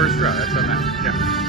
first row. That's what I meant. Yeah.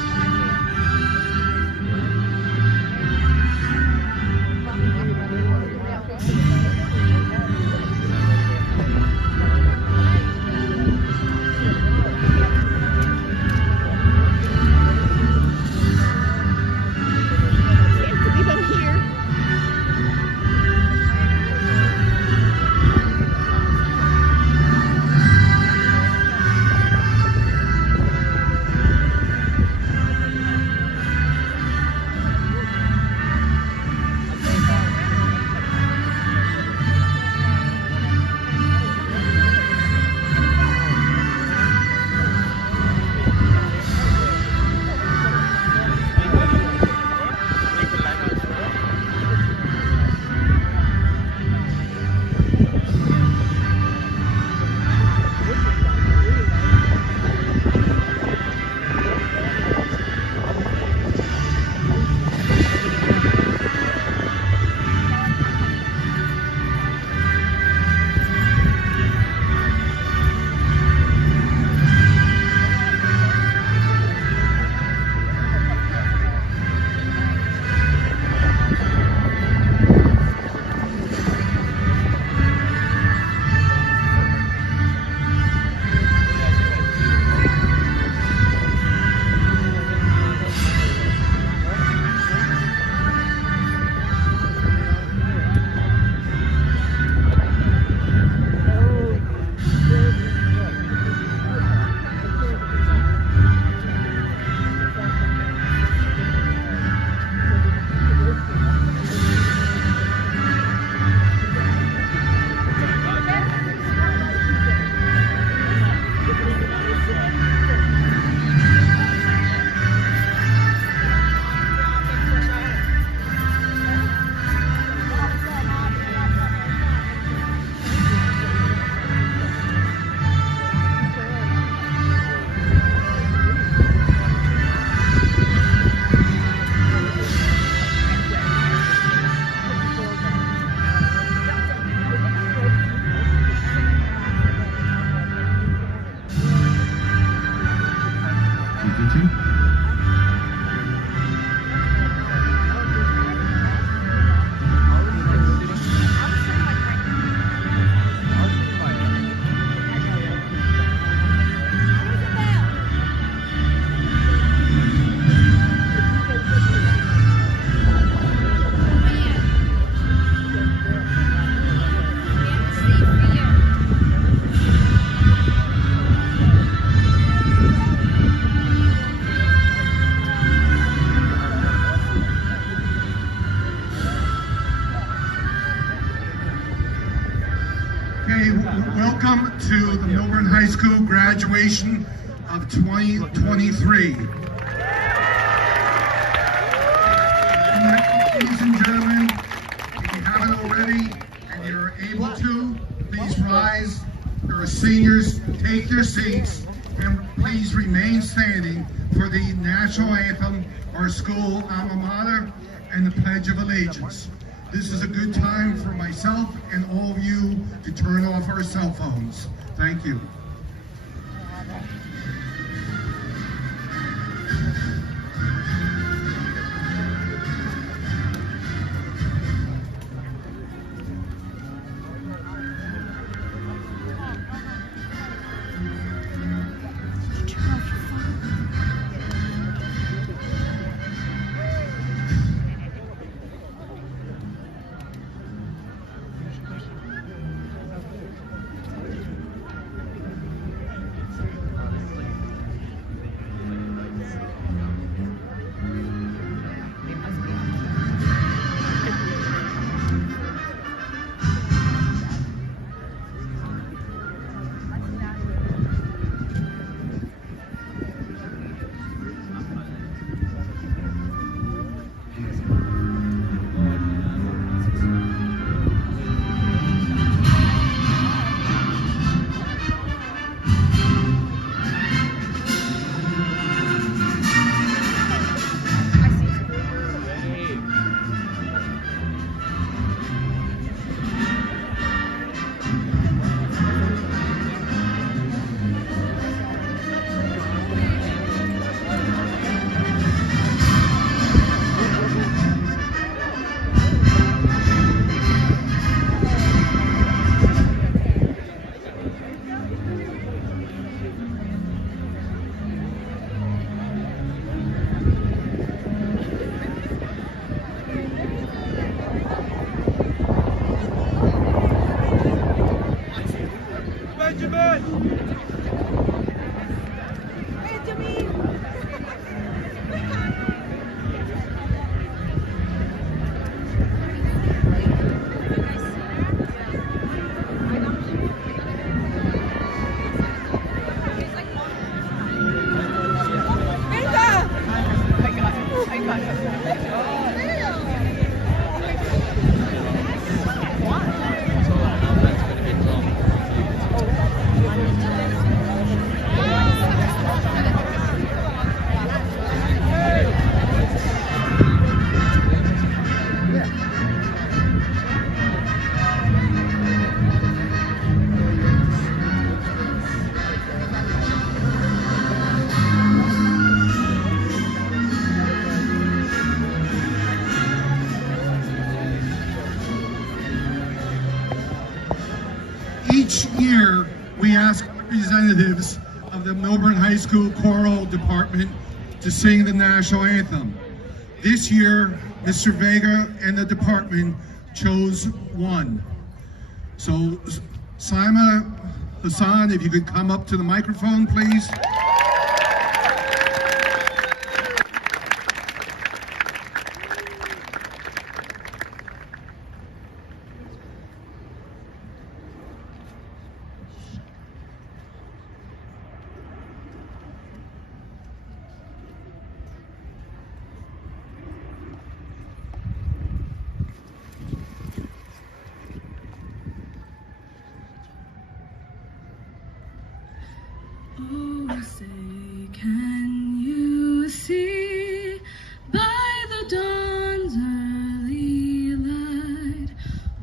Welcome to the Millburn High School graduation of 2023. Ladies and gentlemen, if you haven't already and you're able to, please rise. There are seniors, take your seats, and please remain standing for the national anthem, our school alma mater, and the Pledge of Allegiance. This is a good time for myself and all of you to turn off our cell phones. Thank you. Each year, we ask representatives of the Millburn High School Choral Department to sing the national anthem. This year, Mr. Vega and the department chose one. So, Saima Hassan, if you could come up to the microphone, please. Oh, say, can you see by the dawn's early light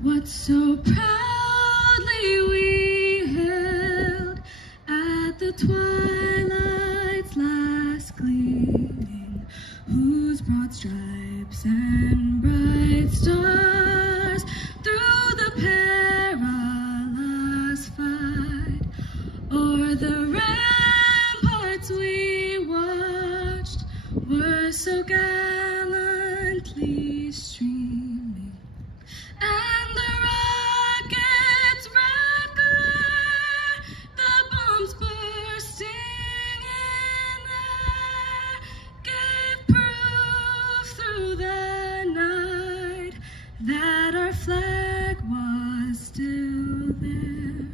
what so proudly we hailed at the twilight's last gleaming, whose broad stripes and bright stars through the perilous fight o'er the ramparts we watched were so gallantly streaming, and the rockets' red glare, the bombs bursting in air, gave proof through the night that our flag was still there.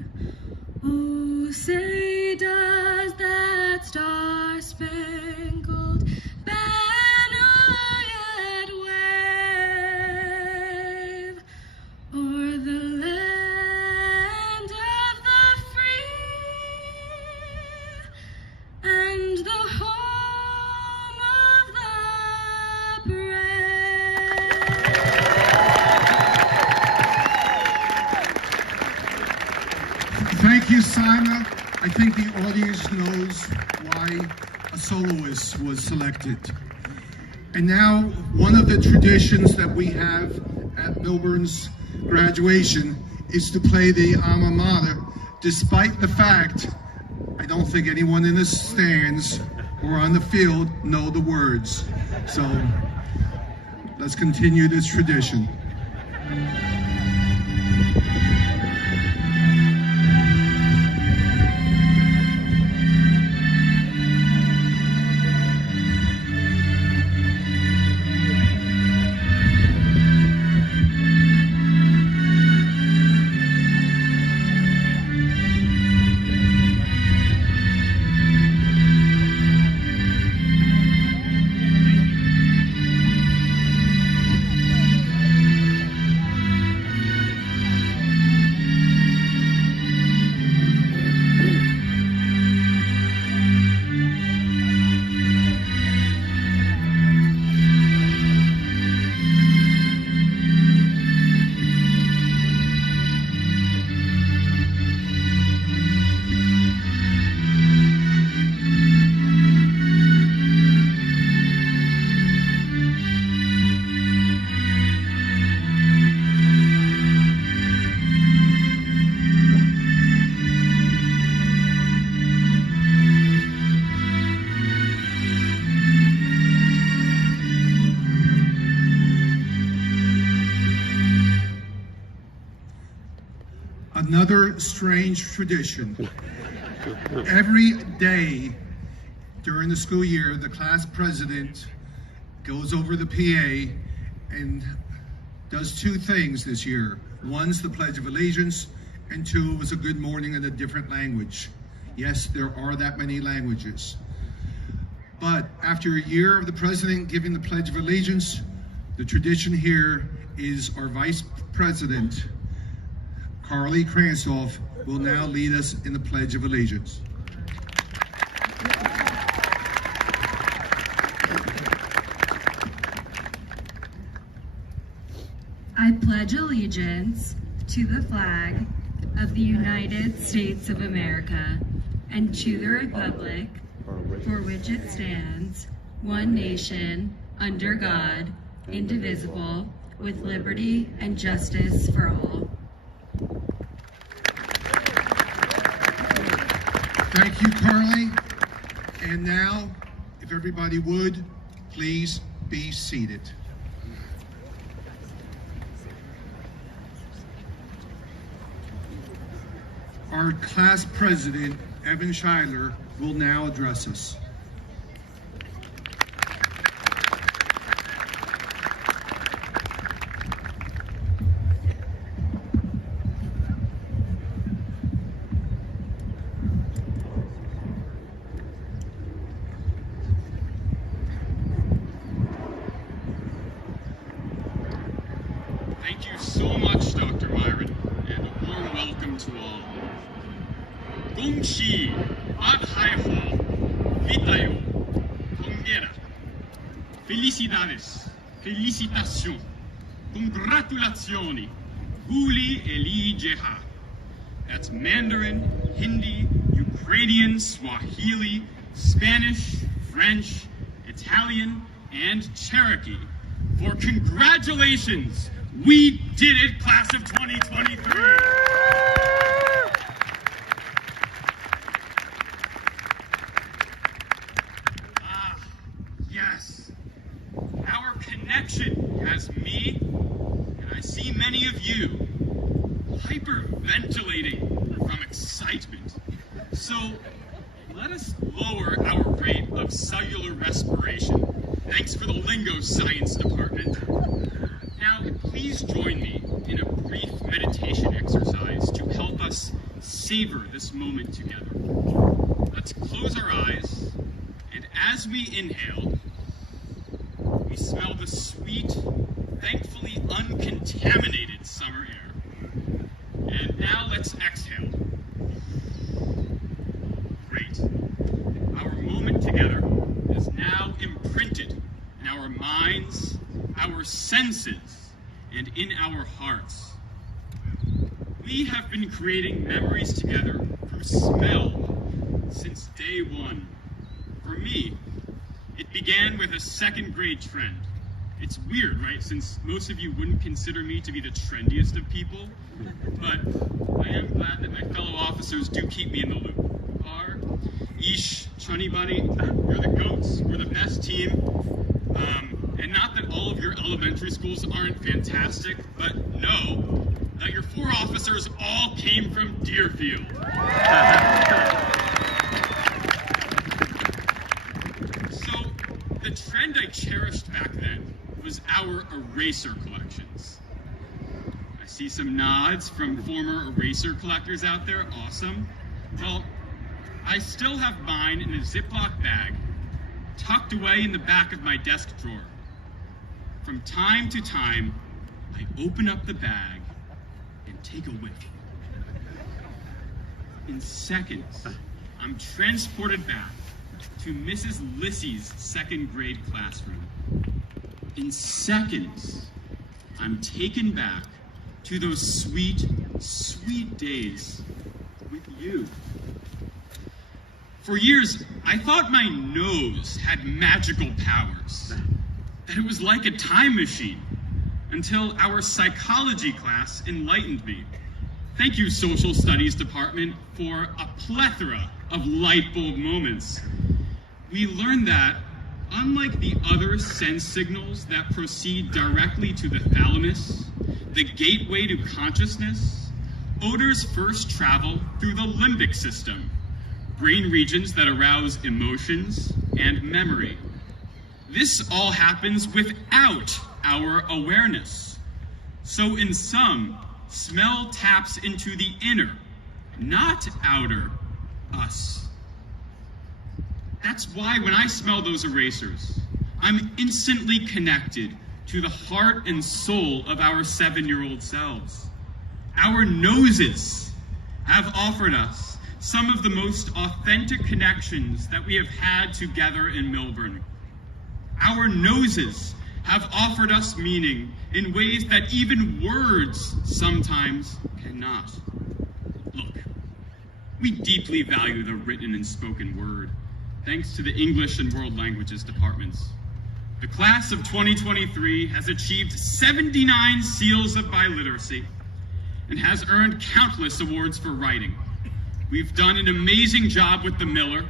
Oh, say does that star-spangled banner yet wave o'er the land of the free and the home of the brave? Thank you, Saima. I think the audience knows why a soloist was selected. And now, one of the traditions that we have at Millburn's graduation is to play the alma mater, despite the fact I don't think anyone in the stands or on the field know the words. So let's continue this tradition. Another strange tradition. Every day during the school year, the class president goes over the PA and does two things this year. One's the Pledge of Allegiance, and two was a good morning in a different language. Yes, there are that many languages. But after a year of the president giving the Pledge of Allegiance, the tradition here is our Vice President, Carly Kransoff, will now lead us in the Pledge of Allegiance. I pledge allegiance to the flag of the United States of America and to the republic for which it stands, one nation, under God, indivisible, with liberty and justice for all. Thank you, Carly. And now, if everybody would, please be seated. Our class president, Evan Schuyler, will now address us. Thank you so much, Dr. Myron, and a warm welcome to all. Gongshi, Adhaiho, Vitayo, Congera. Felicidades, felicitación, congratulazioni, Guli Eli Jeha. That's Mandarin, Hindi, Ukrainian, Swahili, Spanish, French, Italian, and Cherokee. For congratulations, we did it, class of 2023. Yes, our connection has me, and I see many of you, hyperventilating from excitement. So let us lower our rate of cellular respiration. Thanks for the lingo, science department. Now, please join me in a brief meditation exercise to help us savor this moment together. Let's close our eyes, and as we inhale, we smell the sweet, thankfully uncontaminated summer air. And now let's exhale. Great. Our moment together is now imprinted in our minds, our senses, and in our hearts. We have been creating memories together through smell since day one. For me, it began with a second grade trend. It's weird, right? Since most of you wouldn't consider me to be the trendiest of people, but I am glad that my fellow officers do keep me in the loop. Are, Ish, Chunny Bunny, you're the goats, we're the best team. And not that all of your elementary schools aren't fantastic, but know that your 4 officers all came from Deerfield. So the trend I cherished back then was our eraser collections. I see some nods from former eraser collectors out there, awesome. Well, I still have mine in a Ziploc bag, tucked away in the back of my desk drawer. From time to time, I open up the bag and take a whiff. In seconds, I'm transported back to Mrs. Lissy's second grade classroom. In seconds, I'm taken back to those sweet, sweet days with you. For years, I thought my nose had magical powers, that it was like a time machine, until our psychology class enlightened me. Thank you, Social Studies Department, for a plethora of light bulb moments. We learned that, unlike the other sense signals that proceed directly to the thalamus, the gateway to consciousness, odors first travel through the limbic system, brain regions that arouse emotions and memory. This all happens without our awareness. So in sum, smell taps into the inner, not outer, us. That's why when I smell those erasers, I'm instantly connected to the heart and soul of our 7-year-old selves. Our noses have offered us some of the most authentic connections that we have had together in Millburn. Our noses have offered us meaning in ways that even words sometimes cannot. Look, we deeply value the written and spoken word, thanks to the English and World Languages departments. The class of 2023 has achieved 79 seals of biliteracy and has earned countless awards for writing. We've done an amazing job with the Miller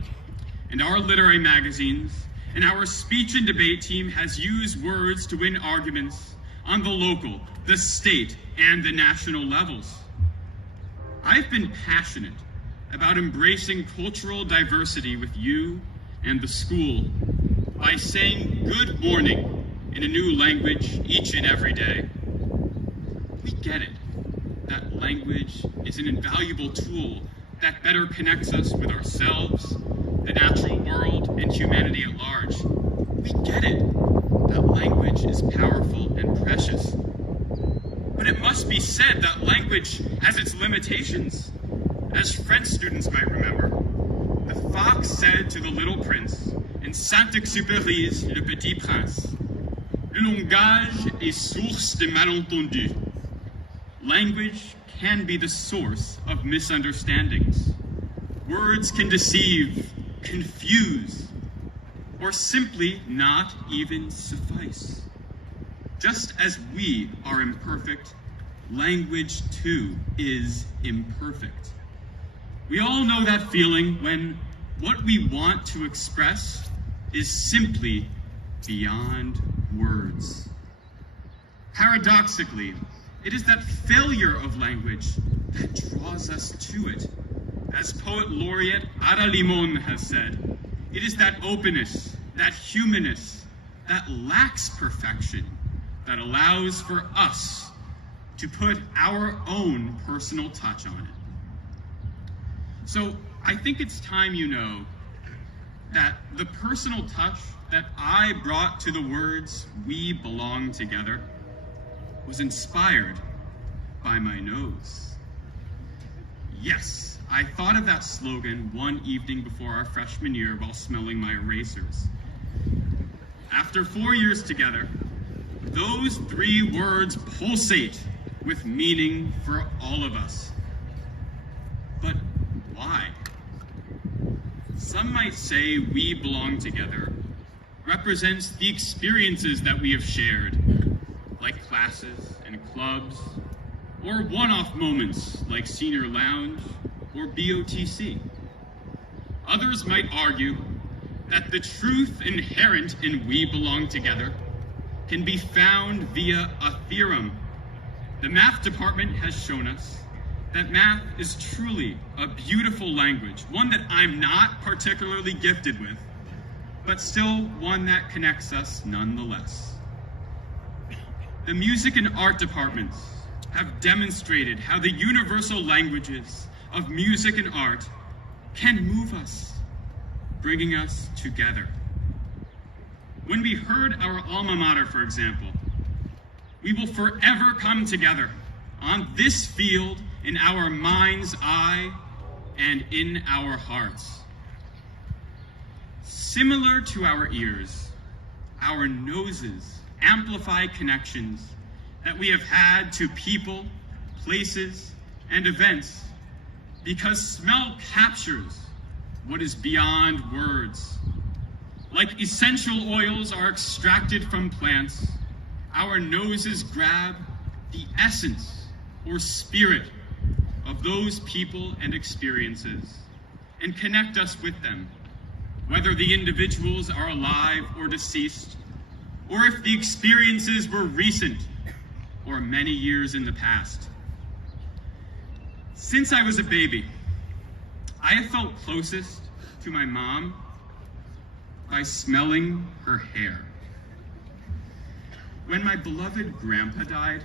and our literary magazines, and our speech and debate team has used words to win arguments on the local, the state, and the national levels. I've been passionate about embracing cultural diversity with you and the school by saying good morning in a new language each and every day. We get it, that language is an invaluable tool that better connects us with ourselves, the natural world, and humanity at large. We get it, that language is powerful and precious. But it must be said that language has its limitations. As French students might remember, the fox said to the little prince in Saint-Exupéry's Le Petit Prince, "Le langage est source de malentendus." Language can be the source of misunderstandings. Words can deceive, confuse, or simply not even suffice. Just as we are imperfect, language too is imperfect. We all know that feeling when what we want to express is simply beyond words. Paradoxically, it is that failure of language that draws us to it. As poet laureate Ada Limon has said, it is that openness, that humanness, that lacks perfection, that allows for us to put our own personal touch on it. So I think it's time you know that the personal touch that I brought to the words "we belong together" was inspired by my nose. Yes, I thought of that slogan one evening before our freshman year while smelling my erasers. After 4 years together, those 3 words pulsate with meaning for all of us. But why? Some might say "we belong together" represents the experiences that we have shared, like classes and clubs, or one-off moments like Senior Lounge or BOTC. Others might argue that the truth inherent in "we belong together" can be found via a theorem. The math department has shown us that math is truly a beautiful language, one that I'm not particularly gifted with, but still one that connects us nonetheless. The music and art departments have demonstrated how the universal languages of music and art can move us, bringing us together. When we heard our alma mater, for example, we will forever come together on this field in our mind's eye and in our hearts. Similar to our ears, our noses amplify connections that we have had to people, places, and events because smell captures what is beyond words. Like essential oils are extracted from plants, our noses grab the essence or spirit of those people and experiences and connect us with them, whether the individuals are alive or deceased, or if the experiences were recent or many years in the past. Since I was a baby, I have felt closest to my mom by smelling her hair. When my beloved grandpa died,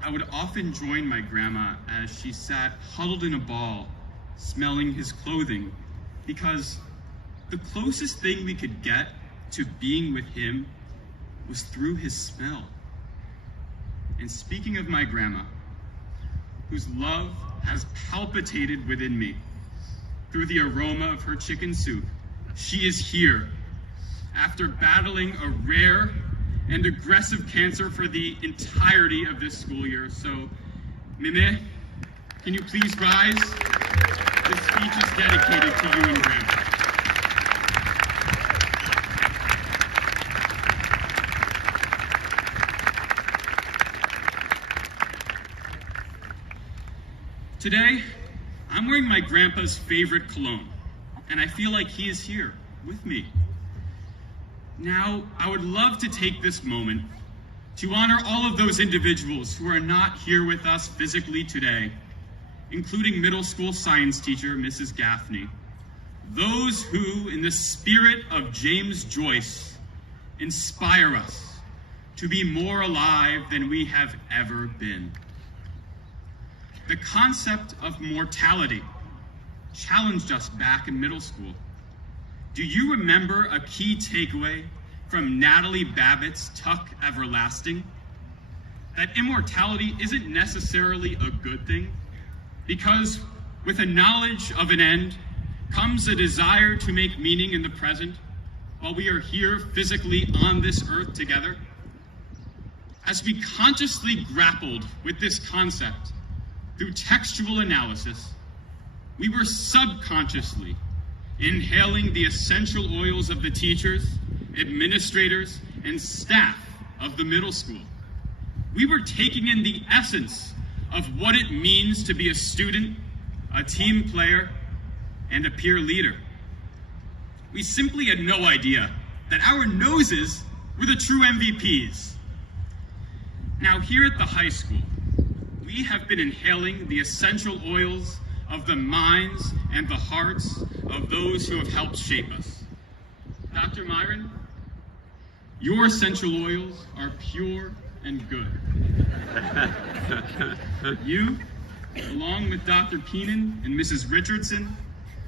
I would often join my grandma as she sat huddled in a ball, smelling his clothing, because the closest thing we could get to being with him was through his smell. And speaking of my grandma, whose love has palpitated within me through the aroma of her chicken soup, she is here after battling a rare and aggressive cancer for the entirety of this school year. So, Mime, can you please rise? This speech is dedicated to you and Grandpa. Today, I'm wearing my grandpa's favorite cologne, and I feel like he is here with me. Now, I would love to take this moment to honor all of those individuals who are not here with us physically today, including middle school science teacher, Mrs. Gaffney, those who, in the spirit of James Joyce, inspire us to be more alive than we have ever been. The concept of mortality challenged us back in middle school. Do you remember a key takeaway from Natalie Babbitt's Tuck Everlasting? That immortality isn't necessarily a good thing, because with a knowledge of an end comes a desire to make meaning in the present while we are here physically on this earth together. As we consciously grappled with this concept through textual analysis, we were subconsciously inhaling the essential oils of the teachers, administrators, and staff of the middle school. We were taking in the essence of what it means to be a student, a team player, and a peer leader. We simply had no idea that our noses were the true MVPs. Now, here at the high school, we have been inhaling the essential oils of the minds and the hearts of those who have helped shape us. Dr. Myron, your essential oils are pure and good. You, along with Dr. Keenan and Mrs. Richardson,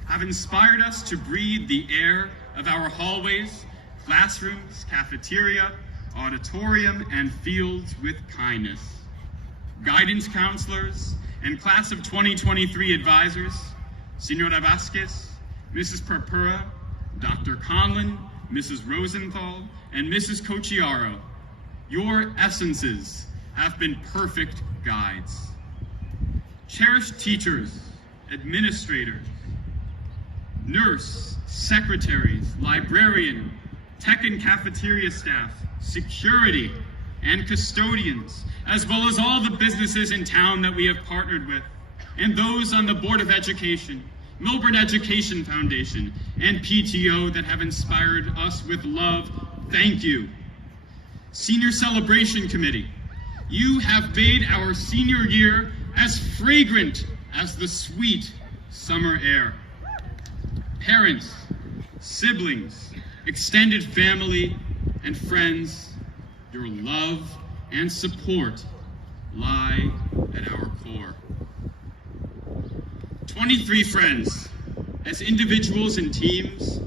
have inspired us to breathe the air of our hallways, classrooms, cafeteria, auditorium, and fields with kindness. Guidance counselors and class of 2023 advisors, Senora Vasquez, Mrs. Purpura, Dr. Conlon, Mrs. Rosenthal, and Mrs. Cocchiaro, your essences have been perfect guides. Cherished teachers, administrators, nurse, secretaries, librarian, tech and cafeteria staff, security, and custodians, as well as all the businesses in town that we have partnered with, and those on the Board of Education, Milburn Education Foundation, and PTO that have inspired us with love, thank you. Senior Celebration Committee, you have made our senior year as fragrant as the sweet summer air. Parents, siblings, extended family, and friends, your love and support lie at our core. 23 friends, as individuals and teams,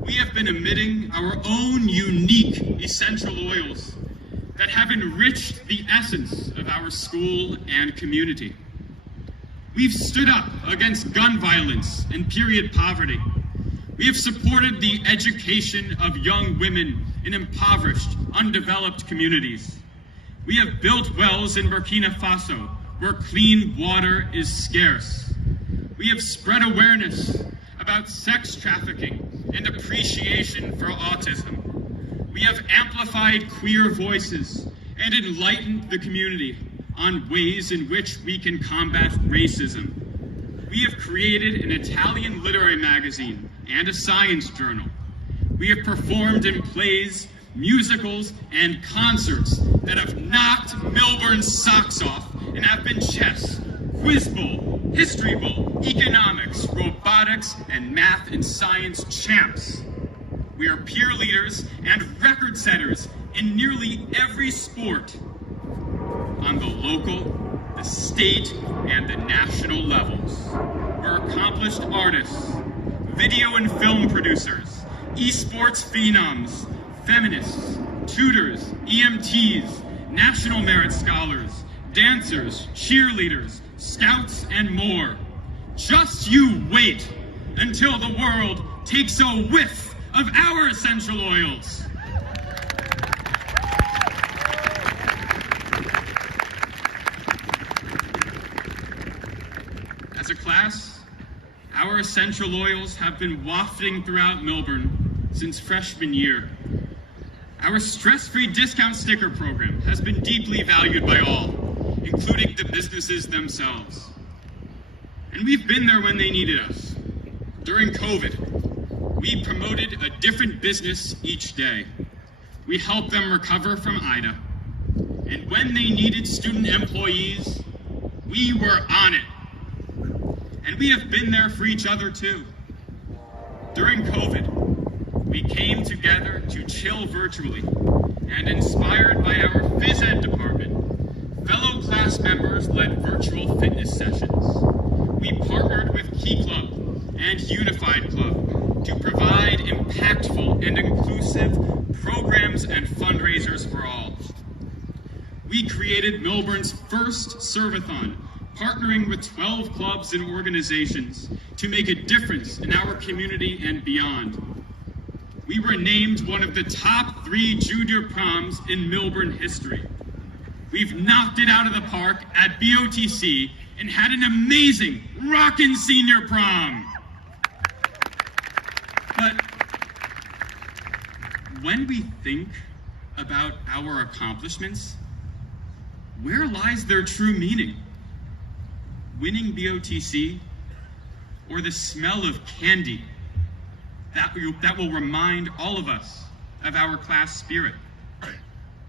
we have been emitting our own unique essential oils that have enriched the essence of our school and community. We've stood up against gun violence and period poverty. We have supported the education of young women in impoverished, undeveloped communities. We have built wells in Burkina Faso where clean water is scarce. We have spread awareness about sex trafficking and appreciation for autism. We have amplified queer voices and enlightened the community on ways in which we can combat racism. We have created an Italian literary magazine and a science journal. We have performed in plays, musicals, and concerts that have knocked Milburn's socks off and have been chess, quiz bowl, history bowl, economics, robotics, and math and science champs. We are peer leaders and record setters in nearly every sport on the local, the state, and the national levels. We're accomplished artists, video and film producers, esports phenoms, feminists, tutors, EMTs, National Merit Scholars, dancers, cheerleaders, scouts, and more. Just you wait until the world takes a whiff of our essential oils. As a class, our essential oils have been wafting throughout Milburn since freshman year. Our stress-free discount sticker program has been deeply valued by all, including the businesses themselves. and we've been there when they needed us. During COVID, we promoted a different business each day. We helped them recover from Ida, and when they needed student employees, we were on it. And we have been there for each other too. During COVID, we came together to chill virtually, and inspired by our phys ed department, fellow class members led virtual fitness sessions. We partnered with Key Club and Unified Club to provide impactful and inclusive programs and fundraisers for all. We created Millburn's first Serve-a-thon, partnering with 12 clubs and organizations to make a difference in our community and beyond. We were named one of the top 3 junior proms in Millburn history. We've knocked it out of the park at BOTC and had an amazing rockin' senior prom. But when we think about our accomplishments, where lies their true meaning? Winning BOTC, or the smell of candy that will remind all of us of our class spirit?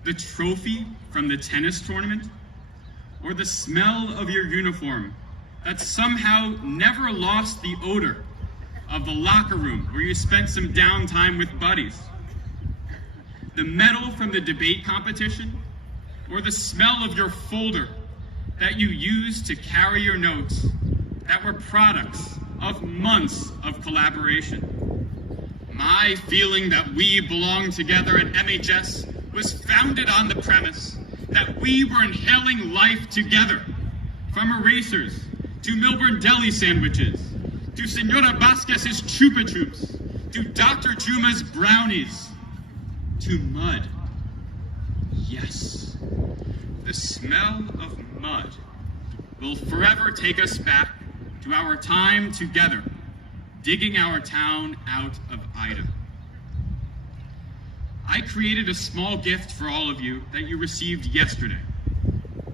The trophy from the tennis tournament, or the smell of your uniform that somehow never lost the odor of the locker room where you spent some downtime with buddies? The medal from the debate competition, or the smell of your folder that you used to carry your notes that were products of months of collaboration? My feeling that we belong together at MHS was founded on the premise that we were inhaling life together, from erasers to Millburn deli sandwiches, to Senora Vasquez's Chupa Chups, to Dr. Juma's brownies, to mud. Yes, the smell of mud will forever take us back to our time together, digging our town out of Ida. I created a small gift for all of you that you received yesterday,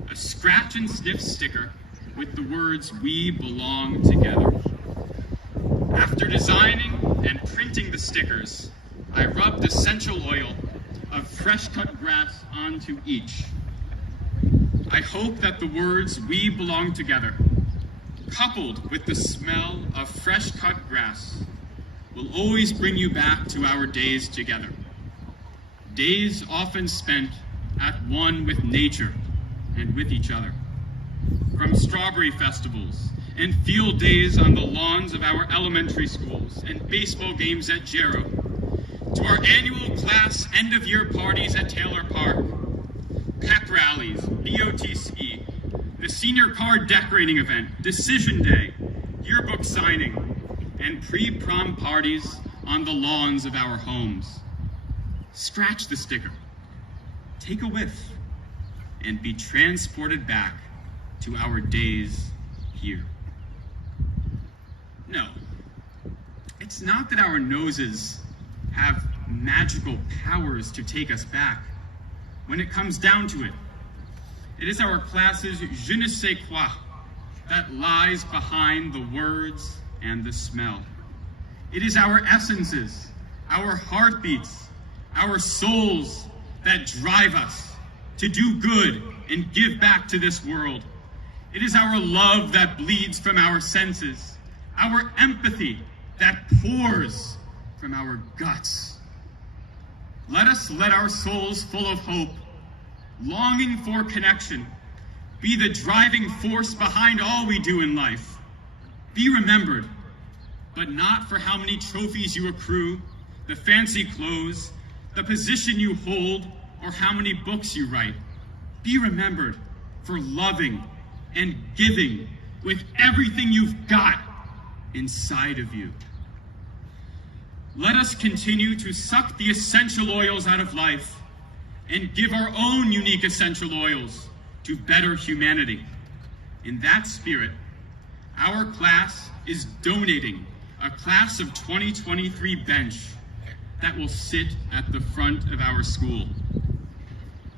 a scratch and sniff sticker with the words, "We belong together." After designing and printing the stickers, I rubbed essential oil of fresh cut grass onto each. I hope that the words, "We belong together," coupled with the smell of fresh cut grass, will always bring you back to our days together. Days often spent at one with nature and with each other. From strawberry festivals and field days on the lawns of our elementary schools and baseball games at Jarrow, to our annual class end-of-year parties at Taylor Park, pep rallies, BOTC, the senior card decorating event, decision day, yearbook signing, and pre-prom parties on the lawns of our homes. Scratch the sticker, take a whiff, and be transported back to our days here. No, it's not that our noses have magical powers to take us back. When it comes down to it, it is our class's je ne sais quoi that lies behind the words and the smell. It is our essences, our heartbeats, our souls that drive us to do good and give back to this world. It is our love that bleeds from our senses, our empathy that pours from our guts. Let us let our souls full of hope, longing for connection, be the driving force behind all we do in life. Be remembered, but not for how many trophies you accrue, the fancy clothes, the position you hold, or how many books you write. Be remembered for loving and giving with everything you've got inside of you. Let us continue to suck the essential oils out of life and give our own unique essential oils to better humanity. In that spirit, our class is donating a class of 2023 bench that will sit at the front of our school.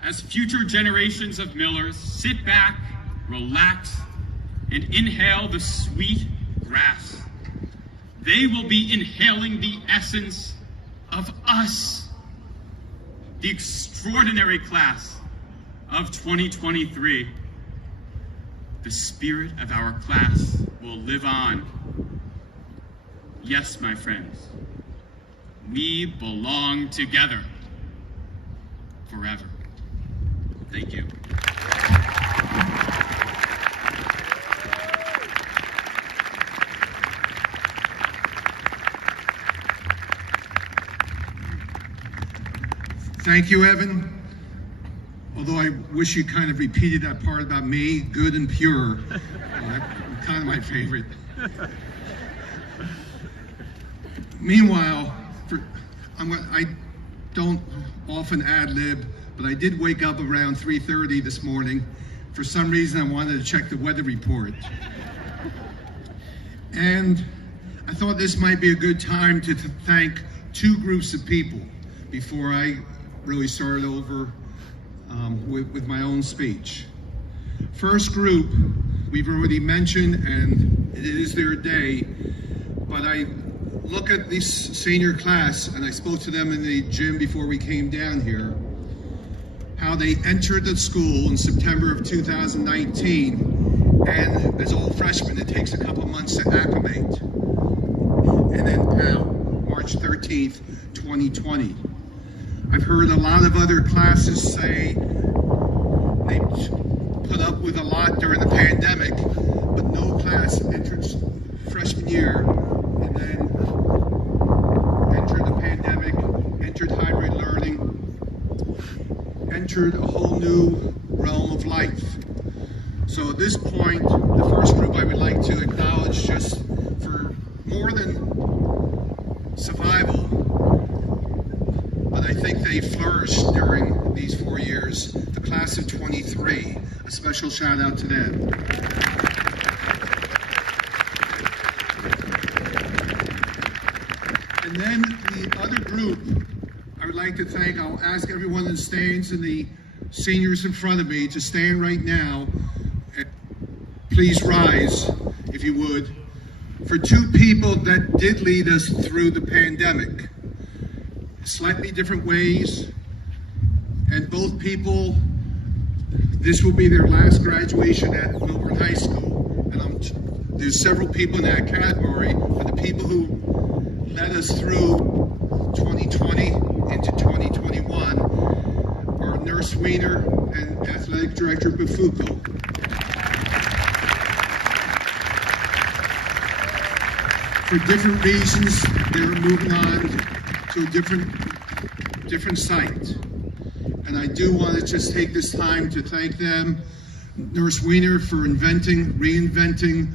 As future generations of Millers sit back, relax, and inhale the sweet grass. They will be inhaling the essence of us, the extraordinary class of 2023. The spirit of our class will live on. Yes, my friends, we belong together forever. Thank you. Thank you, Evan. Although I wish you kind of repeated that part about me, good and pure. That's kind of my favorite. Meanwhile, I don't often ad-lib, but I did wake up around 3:30 this morning. For some reason, I wanted to check the weather report. And I thought this might be a good time to thank two groups of people before I really started over with my own speech. First group, we've already mentioned, and it is their day, but I look at this senior class, and I spoke to them in the gym before we came down here, how they entered the school in September of 2019, and as old freshmen, it takes a couple months to acclimate. And then March 13th, 2020. I've heard a lot of other classes say they put up with a lot during the pandemic, but no class entered freshman year and then entered the pandemic, entered hybrid learning, entered a whole new realm of life. So at this point, the first group I would like to acknowledge, just for more than survival, but I think they flourished during these 4 years, the class of 23. A special shout out to them. And then the other group I would like to thank, I'll ask everyone that stands and the seniors in front of me to stand right now. Please rise, if you would, for two people that did lead us through the pandemic. Slightly different ways, and both people, this will be their last graduation at Milburn High School. And there's several people in that category, but the people who led us through 2020 into 2021 are Nurse Weiner and Athletic Director Bufuko. For different reasons, they were moving on to a different site. And I do want to just take this time to thank them, Nurse Weiner, for reinventing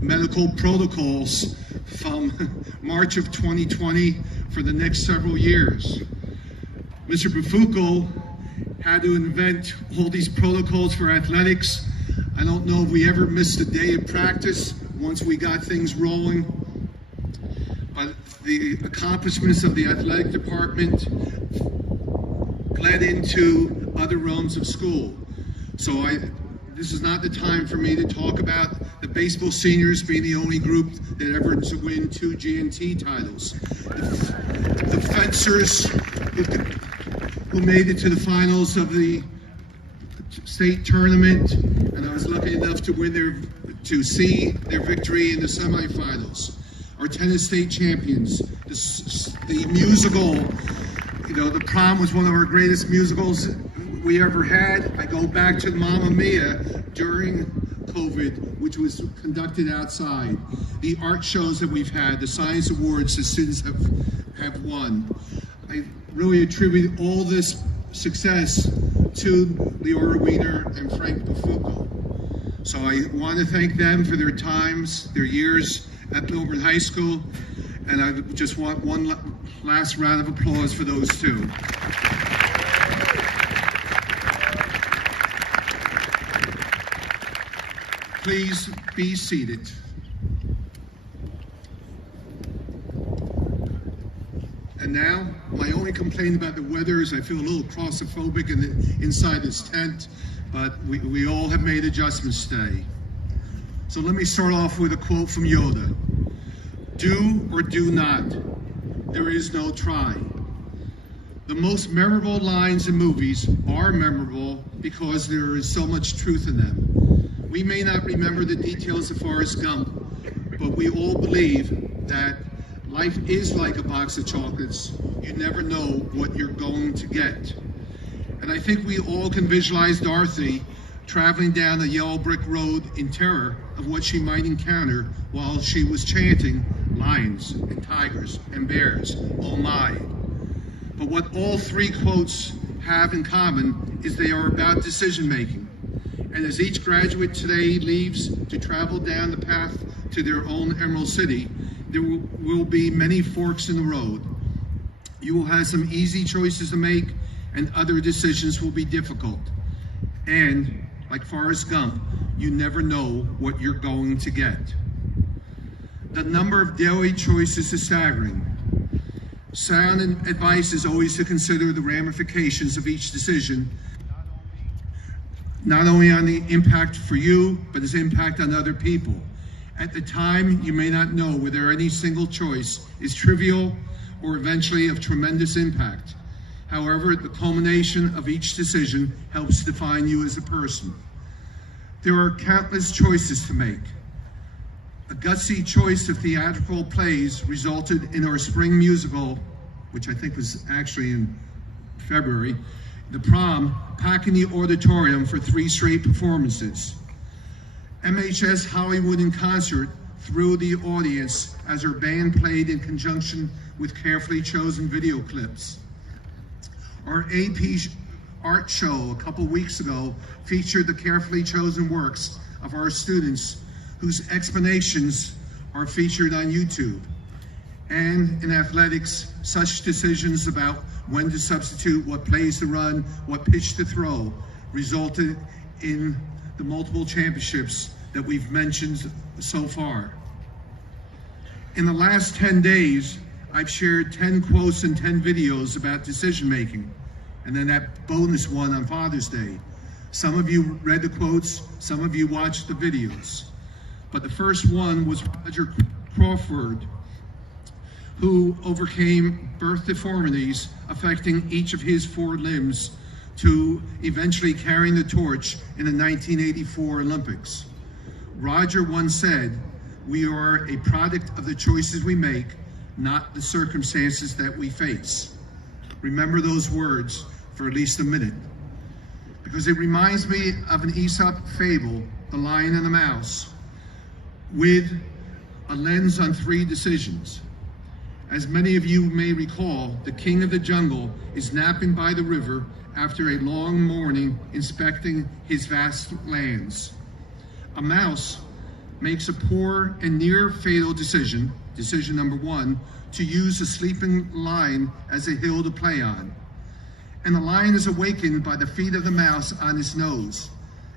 medical protocols from March of 2020 for the next several years. Mr. Bufuko had to invent all these protocols for athletics. I don't know if we ever missed a day of practice once we got things rolling, but the accomplishments of the athletic department bled into other realms of school. So this is not the time for me to talk about the baseball seniors being the only group that ever to win 2 GNT titles. The fencers who made it to the finals of the state tournament, and I was lucky enough to see their victory in the semifinals. Our tennis state champions, the musical, the Prom was one of our greatest musicals we ever had. I go back to Mamma Mia during COVID, which was conducted outside. The art shows that we've had, the science awards the students have won. I really attribute all this success to Leora Weiner and Frank Bufuko. So I want to thank them for their times, their years at Milburn High School, and I just want one last round of applause for those two. Please be seated. And now, my only complaint about the weather is I feel a little claustrophobic inside this tent, but we all have made adjustments today. So let me start off with a quote from Yoda. Do or do not. There is no try. The most memorable lines in movies are memorable because there is so much truth in them. We may not remember the details of Forrest Gump, but we all believe that life is like a box of chocolates. You never know what you're going to get. And I think we all can visualize Dorothy traveling down the yellow brick road in terror of what she might encounter while she was chanting lions and tigers and bears, oh my. But what all three quotes have in common is they are about decision making. And as each graduate today leaves to travel down the path to their own Emerald City, there will be many forks in the road. You will have some easy choices to make, and other decisions will be difficult. And like Forrest Gump, you never know what you're going to get. The number of daily choices is staggering. Sound advice is always to consider the ramifications of each decision, not only on the impact for you, but its impact on other people. At the time, you may not know whether any single choice is trivial or eventually of tremendous impact. However, the culmination of each decision helps define you as a person. There are countless choices to make. A gutsy choice of theatrical plays resulted in our spring musical, which I think was actually in February, The Prom, packing the auditorium for 3 straight performances. MHS Hollywood in concert threw the audience as our band played in conjunction with carefully chosen video clips. Our AP art show a couple weeks ago featured the carefully chosen works of our students whose explanations are featured on YouTube. And in athletics, such decisions about when to substitute, what plays to run, what pitch to throw, resulted in the multiple championships that we've mentioned so far. In the last 10 days, I've shared 10 quotes and 10 videos about decision making, and then that bonus one on Father's Day. Some of you read the quotes, some of you watched the videos. But the first one was Roger Crawford, who overcame birth deformities affecting each of his 4 limbs to eventually carrying the torch in the 1984 Olympics. Roger once said, "We are a product of the choices we make, not the circumstances that we face." Remember those words for at least a minute, because it reminds me of an Aesop fable, The Lion and the Mouse, with a lens on 3 decisions. As many of you may recall, the king of the jungle is napping by the river after a long morning inspecting his vast lands. A mouse makes a poor and near fatal decision, decision number 1, to use a sleeping lion as a hill to play on. And the lion is awakened by the feet of the mouse on his nose.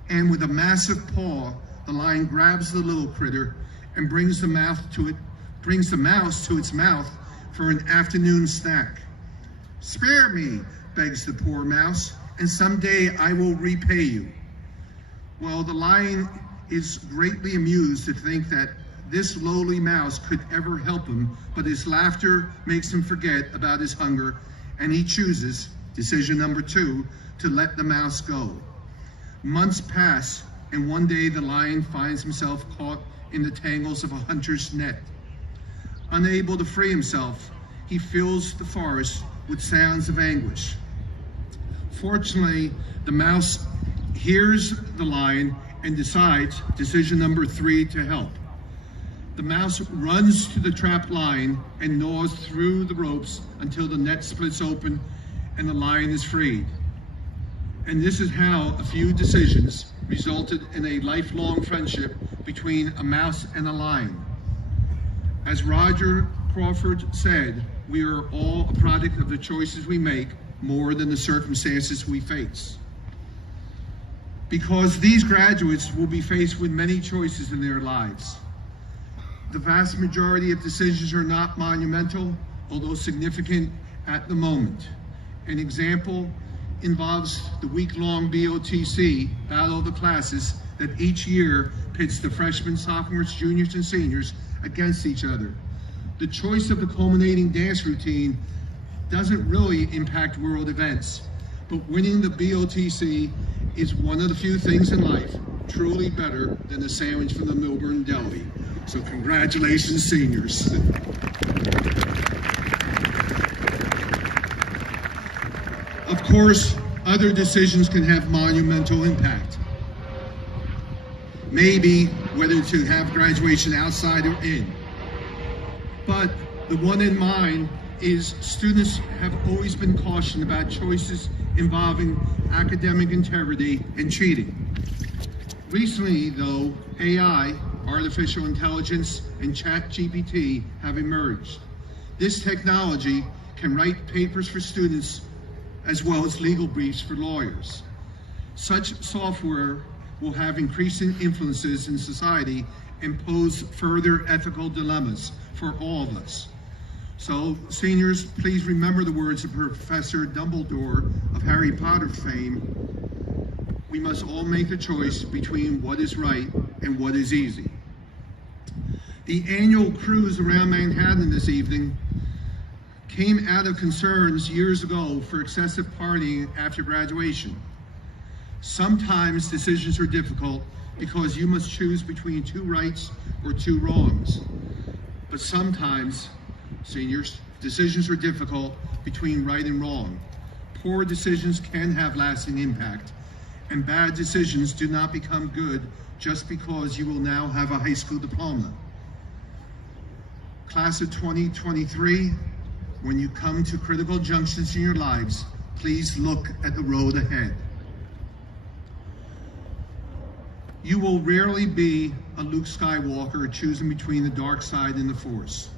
And with a massive paw, the lion grabs the little critter and brings the mouse to its mouth for an afternoon snack. "Spare me," begs the poor mouse, "and someday I will repay you." Well, the lion is greatly amused to think that this lowly mouse could ever help him, but his laughter makes him forget about his hunger, and he chooses, decision number 2, to let the mouse go. Months pass, and one day the lion finds himself caught in the tangles of a hunter's net. Unable to free himself, he fills the forest with sounds of anguish. Fortunately, the mouse hears the lion and decides, decision number 3, to help. The mouse runs to the trapped lion and gnaws through the ropes until the net splits open and the lion is freed. And this is how a few decisions resulted in a lifelong friendship between a mouse and a lion. As Roger Crawford said, we are all a product of the choices we make more than the circumstances we face. Because these graduates will be faced with many choices in their lives. The vast majority of decisions are not monumental, although significant at the moment. An example involves the week-long BOTC, Battle of the Classes, that each year pits the freshmen, sophomores, juniors, and seniors against each other. The choice of the culminating dance routine doesn't really impact world events, but winning the BOTC is one of the few things in life truly better than a sandwich from the Milburn Deli. So congratulations, seniors. Of course, other decisions can have monumental impact. Maybe whether to have graduation outside or in. But the one in mind is students have always been cautioned about choices involving academic integrity and cheating. Recently, though, AI, artificial intelligence, and ChatGPT have emerged. This technology can write papers for students as well as legal briefs for lawyers. Such software will have increasing influences in society and pose further ethical dilemmas for all of us. So, seniors, please remember the words of Professor Dumbledore of Harry Potter fame. We must all make the choice between what is right and what is easy. The annual cruise around Manhattan this evening came out of concerns years ago for excessive partying after graduation. Sometimes decisions are difficult because you must choose between two rights or two wrongs. But sometimes, seniors, decisions are difficult between right and wrong. Poor decisions can have lasting impact, and bad decisions do not become good just because you will now have a high school diploma. Class of 2023, when you come to critical junctions in your lives, please look at the road ahead. You will rarely be a Luke Skywalker choosing between the dark side and the Force.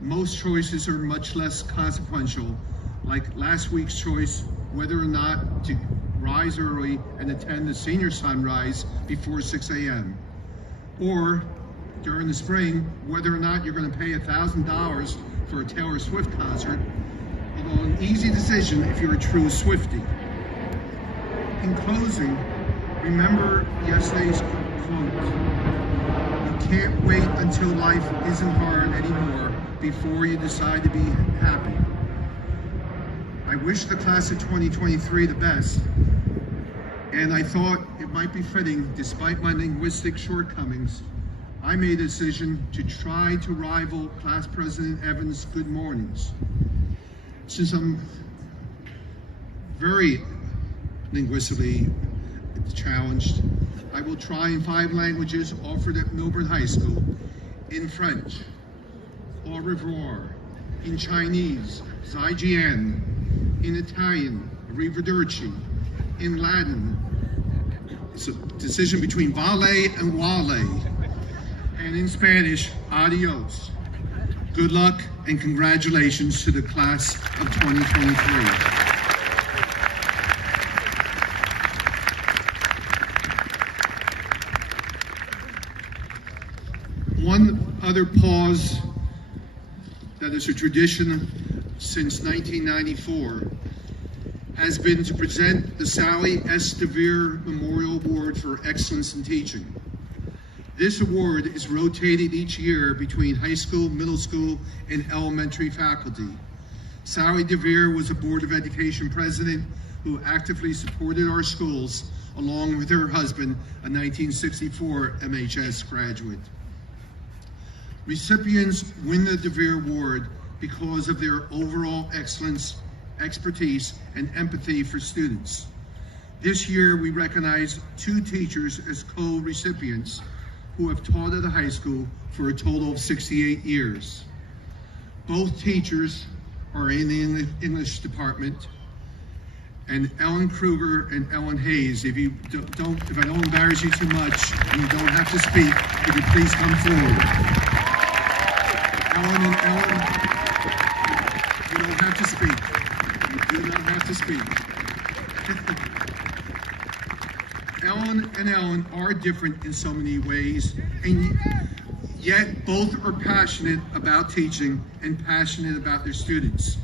Most choices are much less consequential, like last week's choice whether or not to rise early and attend the senior sunrise before 6 a.m. Or during the spring, whether or not you're going to pay $1,000 for a Taylor Swift concert, although an easy decision if you're a true Swiftie. In closing, remember yesterday's quote: you can't wait until life isn't hard anymore before you decide to be happy. I wish the class of 2023 the best, and I thought it might be fitting, despite my linguistic shortcomings, I made a decision to try to rival Class President Evans' good mornings. Since I'm very linguistically challenged, I will try in 5 languages offered at Milburn High School: in French, au revoir; in Chinese, zai jian; in Italian, arrivederci; in Latin, it's a decision between vale and wale; and in Spanish, adios. Good luck and congratulations to the class of 2023. One other pause that is a tradition since 1994 has been to present the Sally S. DeVere Memorial Award for Excellence in Teaching. This award is rotated each year between high school, middle school, and elementary faculty. Sally DeVere was a Board of Education president who actively supported our schools, along with her husband, a 1964 MHS graduate. Recipients win the DeVere Award because of their overall excellence, expertise, and empathy for students. This year, we recognize 2 teachers as co-recipients who have taught at the high school for a total of 68 years. Both teachers are in the English department, and Ellen Kruger and Ellen Hayes. If I don't embarrass you too much, and you don't have to speak, could you please come forward? Ellen and Ellen, you don't have to speak. You do not have to speak. Ellen and Ellen are different in so many ways, and yet both are passionate about teaching and passionate about their students.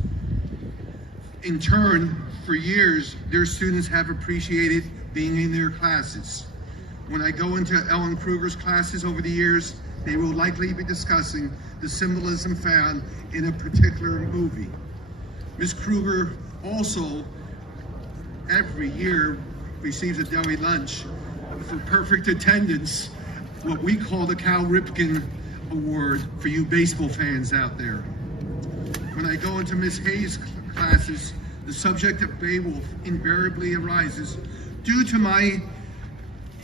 In turn, for years, their students have appreciated being in their classes. When I go into Ellen Kruger's classes over the years, they will likely be discussing the symbolism found in a particular movie. Ms. Kruger also, every year, receives a deli lunch for perfect attendance, what we call the Cal Ripken Award for you baseball fans out there. When I go into Ms. Hayes' classes, the subject of Beowulf invariably arises due to my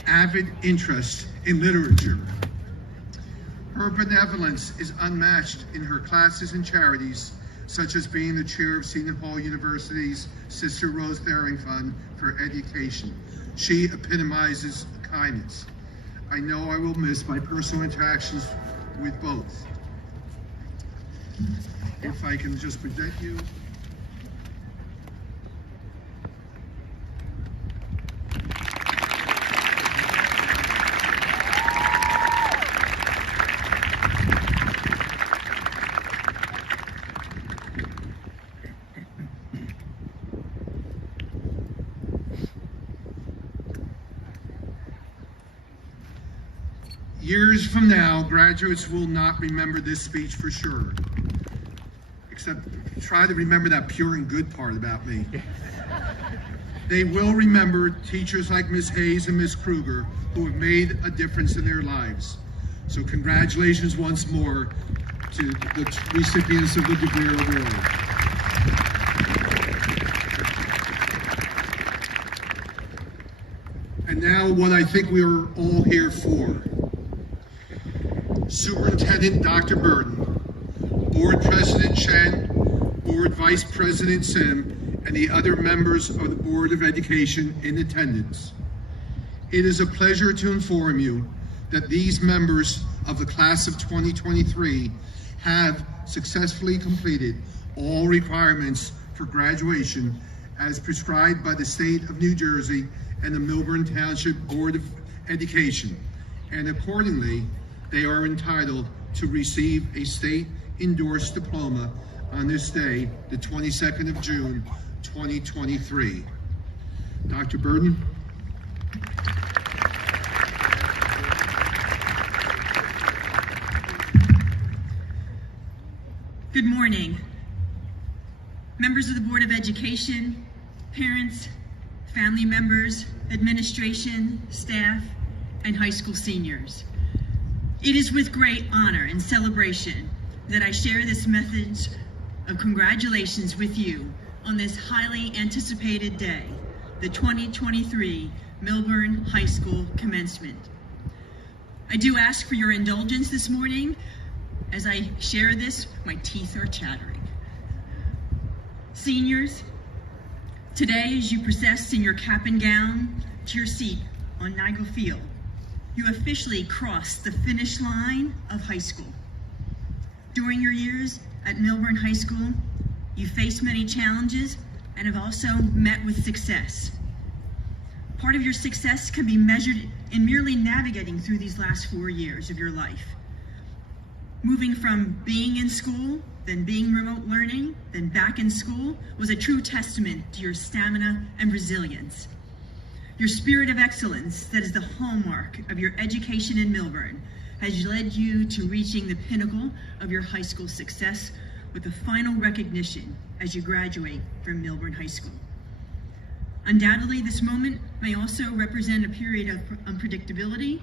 avid interest in literature. Her benevolence is unmatched in her classes and charities, such as being the chair of Seton Hall University's Sister Rose Daring Fund for Education. She epitomizes kindness. I know I will miss my personal interactions with both. If I can just present you. Years from now, graduates will not remember this speech for sure, except try to remember that pure and good part about me. They will remember teachers like Ms. Hayes and Ms. Kruger who have made a difference in their lives. So congratulations once more to the recipients of the DeVere Award. And now what I think we are all here for. Superintendent Dr. Burden, Board President Chen, Board Vice President Sim, and the other members of the Board of Education in attendance. It is a pleasure to inform you that these members of the class of 2023 have successfully completed all requirements for graduation as prescribed by the State of New Jersey and the Millburn Township Board of Education, and accordingly, they are entitled to receive a state-endorsed diploma on this day, the 22nd of June, 2023. Dr. Burden. Good morning. Members of the Board of Education, parents, family members, administration, staff, and high school seniors. It is with great honor and celebration that I share this message of congratulations with you on this highly anticipated day, the 2023 Millburn High School commencement. I do ask for your indulgence this morning. As I share this, my teeth are chattering. Seniors, today as you process in your cap and gown to your seat on Nigel Field, you officially crossed the finish line of high school. During your years at Millburn High School, you faced many challenges and have also met with success. Part of your success can be measured in merely navigating through these last 4 years of your life. Moving from being in school, then being remote learning, then back in school was a true testament to your stamina and resilience. Your spirit of excellence, that is the hallmark of your education in Millburn, has led you to reaching the pinnacle of your high school success with the final recognition as you graduate from Millburn High School. Undoubtedly, this moment may also represent a period of unpredictability.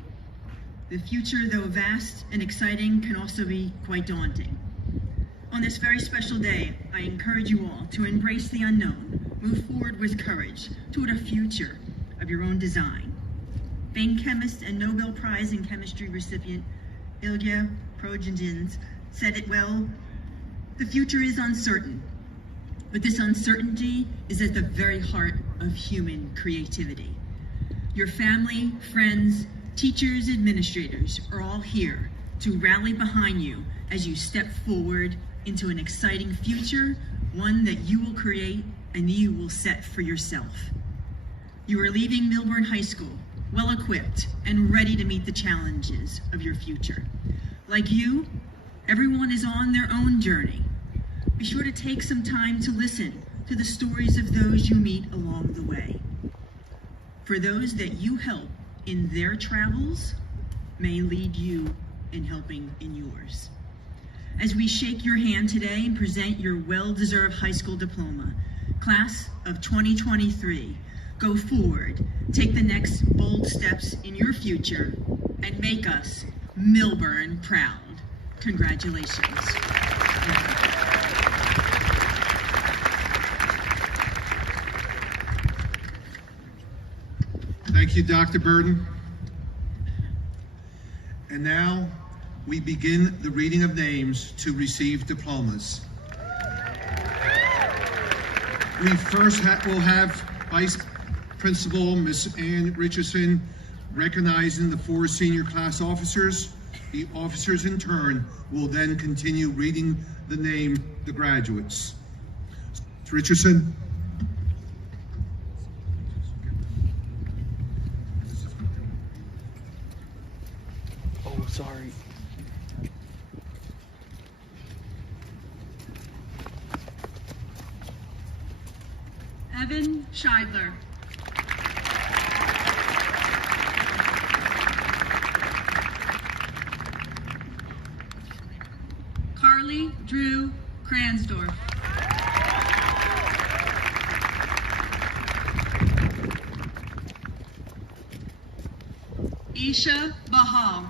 The future, though vast and exciting, can also be quite daunting. On this very special day, I encourage you all to embrace the unknown, move forward with courage toward a future of your own design. Famed chemist and Nobel Prize in Chemistry recipient Ilya Prigogine said it well, the future is uncertain, but this uncertainty is at the very heart of human creativity. Your family, friends, teachers, administrators are all here to rally behind you as you step forward into an exciting future, one that you will create and you will set for yourself. You are leaving Millburn High School well-equipped and ready to meet the challenges of your future. Like you, everyone is on their own journey. Be sure to take some time to listen to the stories of those you meet along the way. For those that you help in their travels may lead you in helping in yours. As we shake your hand today and present your well-deserved high school diploma, class of 2023, go forward, take the next bold steps in your future, and make us Millburn proud. Congratulations. Thank you, Dr. Burden. And now we begin the reading of names to receive diplomas. We first will have Vice Principal Ms. Ann Richardson recognizing the 4 senior class officers. The officers in turn will then continue reading the graduates. Ms. Richardson. Oh, sorry. Evan Scheidler. Carly Drew Kransdorf. Isha Bahal.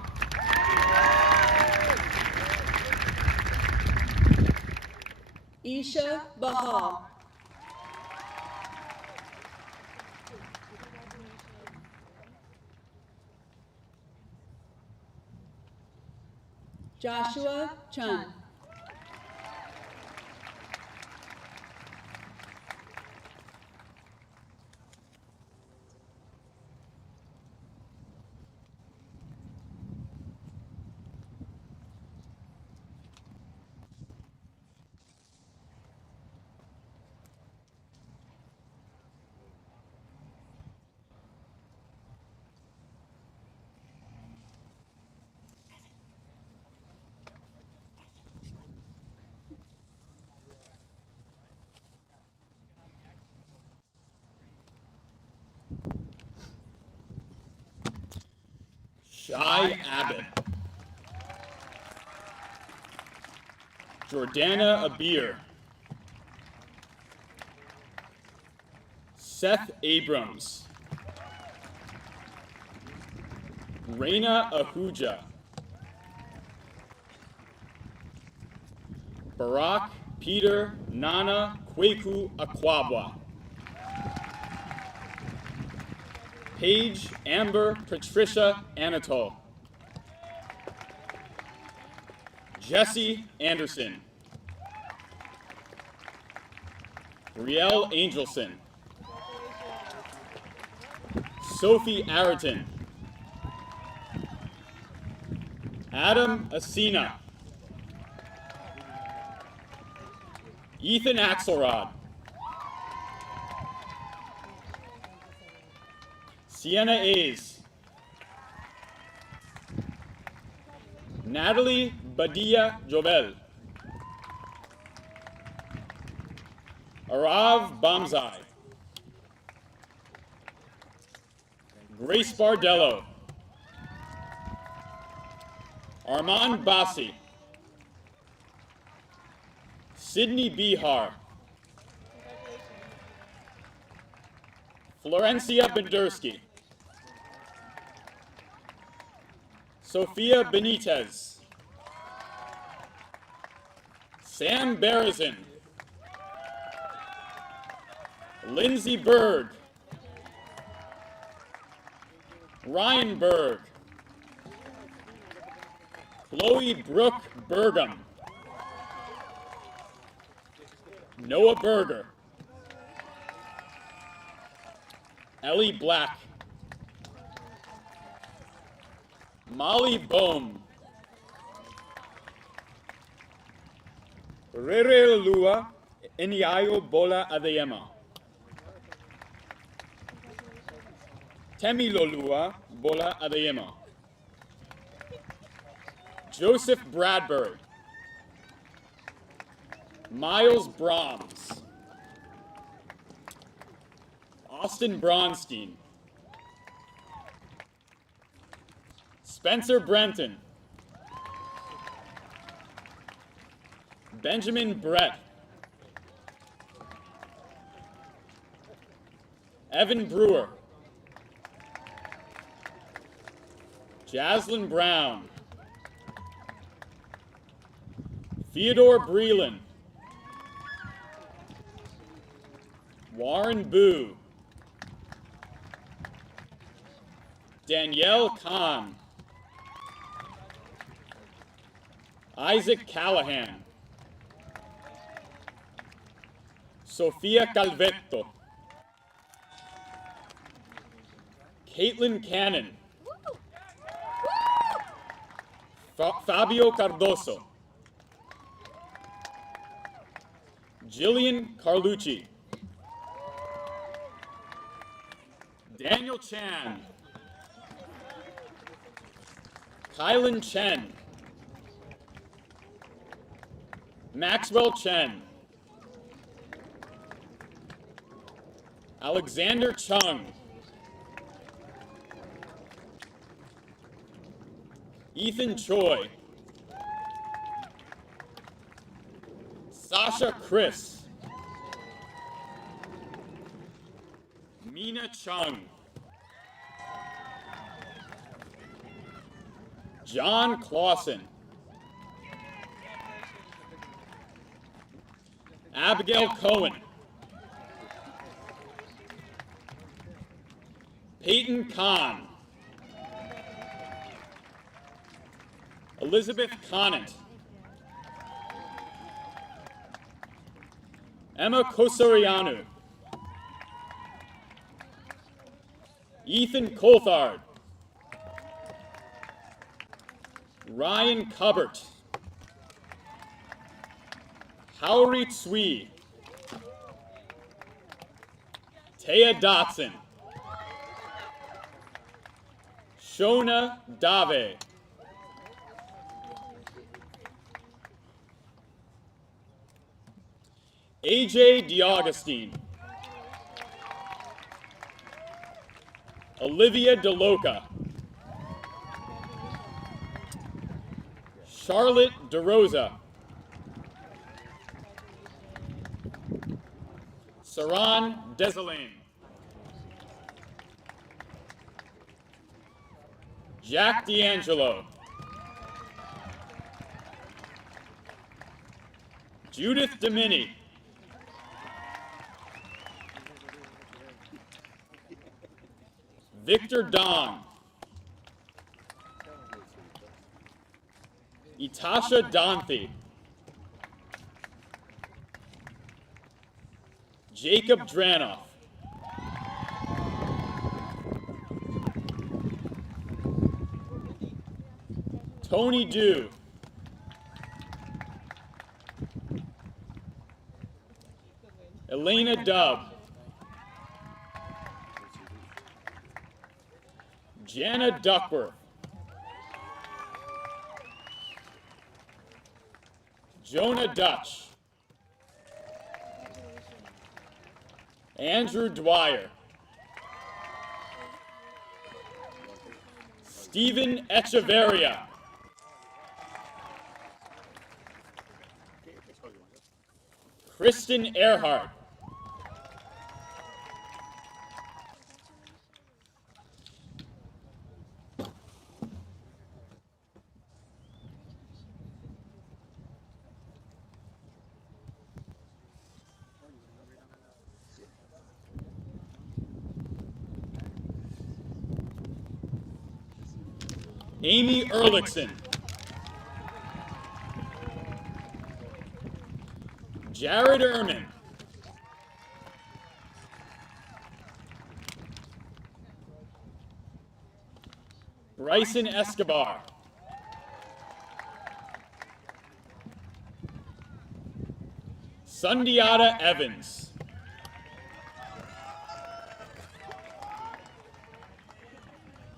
Isha Bahal. Joshua Chun. Shai Abbott. Jordana Abir. Seth Abrams. Reina Ahuja. Barack Peter Nana Kweku Akwabwa. Paige Amber Patricia Anatole. Jesse Anderson. Riel Angelson. Sophie Arreton. Adam Asina. Ethan Axelrod. Sienna A's. Natalie Badia Jovel. Arav Bamzai. Grace Bardello. Armand Bassi. Sydney Bihar. Florencia Bendersky. Sophia Benitez. Sam Beresin. Lindsay Berg. Ryan Berg. Chloe Brooke Burgum. Noah Berger. Ellie Black. Molly Bohm. Rere Lua Eniayo Bola Adeyema. Temi Lolua Bola Adeyema. Joseph Bradbury. Miles Brahms. Austin Bronstein. Spencer Brenton. Benjamin Brett. Evan Brewer. Jaslyn Brown. Theodore Breland. Warren Boo. Danielle Kahn. Isaac Callahan. Sofia Calvetto. Caitlin Cannon. Fabio Cardoso. Jillian Carlucci. Daniel Chan. Kylan Chen. Maxwell Chen. Alexander Chung. Ethan Choi. Sasha Chris. Mina Chung. John Clausen. Abigail Cohen. Peyton Kahn. Elizabeth Conant. Emma Kosorianu. Ethan Coulthard. Ryan Cubbert. Howry Tsui. Taya Dotson. Shona Dave. AJ DiAugustine. Olivia DeLoca. Charlotte DeRosa. Saran Desalane. Jack D'Angelo. Judith Domini. Victor Dong. Itasha Donthi. Jacob Dranoff. Tony Dew. Elena Dubb. Jana Duckworth. Jonah Dutch. Andrew Dwyer. Stephen Echeverria. Kristen Earhart. Amy Ehrlichson. Jared Ehrman. Bryson Escobar. Sundiata Evans.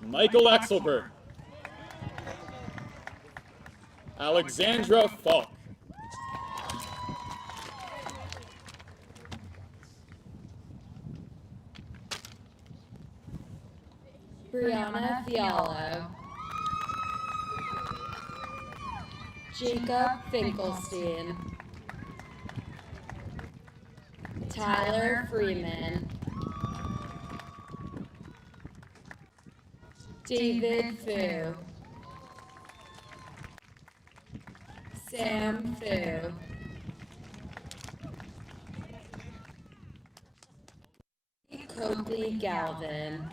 Michael Exelberg. Alexandra Falk. Brianna Fialo. Jacob Finkelstein, Tyler Freeman, David Fu, Sam Fu, Copley Galvin,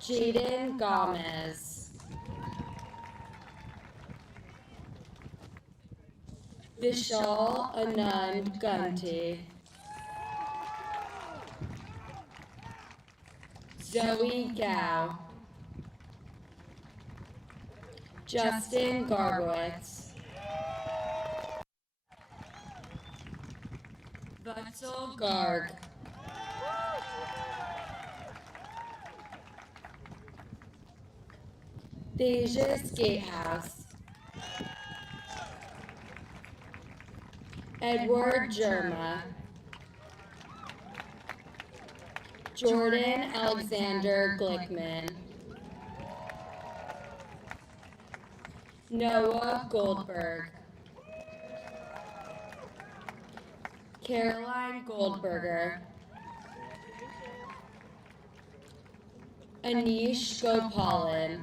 Jaden Gomez, Vishal Anand Gunty, Zoe Gao, Justin Garbowitz, Vatsal Garg, Tejas Gatehouse, Edward Jerma, Jordan Alexander Glickman, Noah Goldberg, Caroline Goldberger, Anish Gopalan,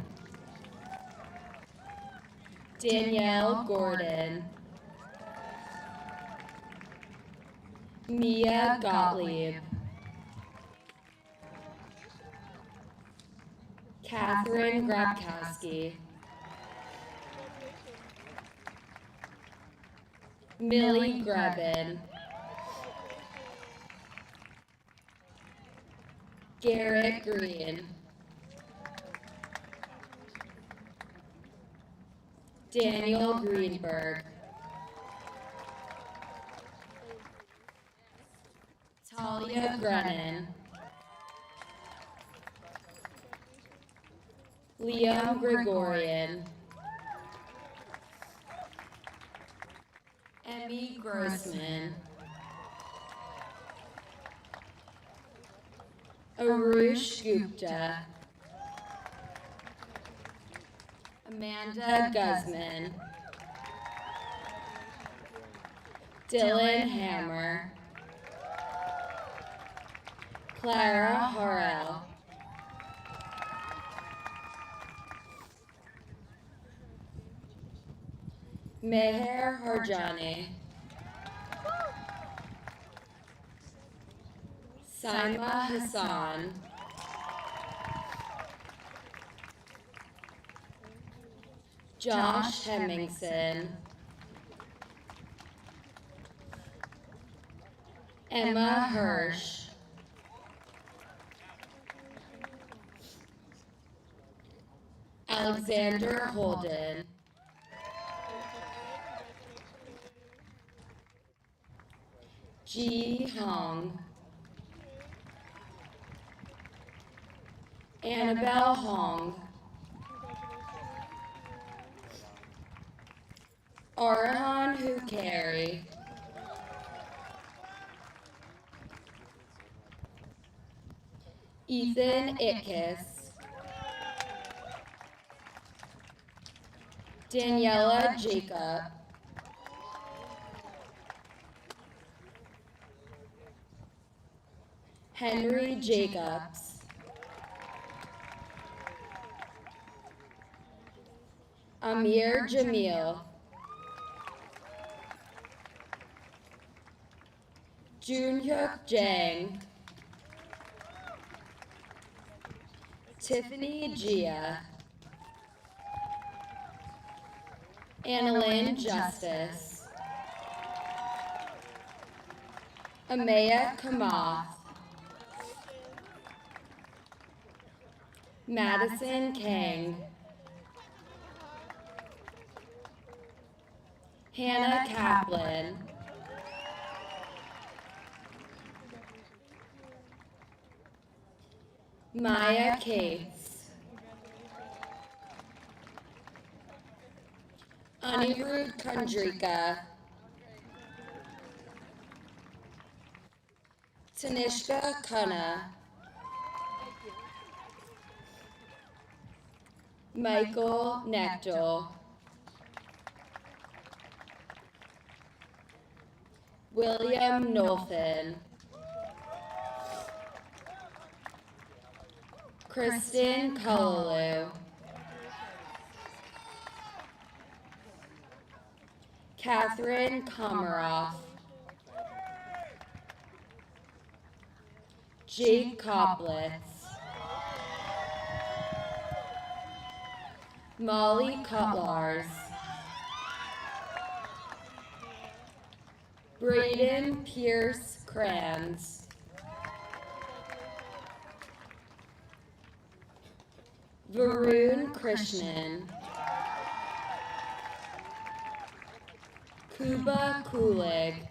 Danielle Gordon, Mia Gottlieb, Catherine Grabkowski, Millie Grebin, Garrett Green, Daniel Greenberg, Talia Grennan, Liam Gregorian, Emmy Grossman, Arush Gupta, Amanda Guzman, Dylan Hammer, Clara Harrell, Meher Harjani, Saima Hassan, Josh Hemmingson, Emma Hirsch, Alexander Holden, Ji Hong, Annabelle Hong, Arhan Hukari, Ethan Itkis, Daniela Jacob, Henry Jacobs, Amir Jamil, Junhyuk Jang, Tiffany Gia, Annalyn Justice, Amaya Kamath, Madison Kang, Hannah Kaplan, Maya Cates, Anirudh Kundrika, Tanishka Khanna, Michael Nectel, William Nolfin, Kristen Kalalu, Catherine Komaroff, Jake Koplitz, Molly Cutlars, Braden Pierce Kranz, Varun Krishnan, Kuba Kulig,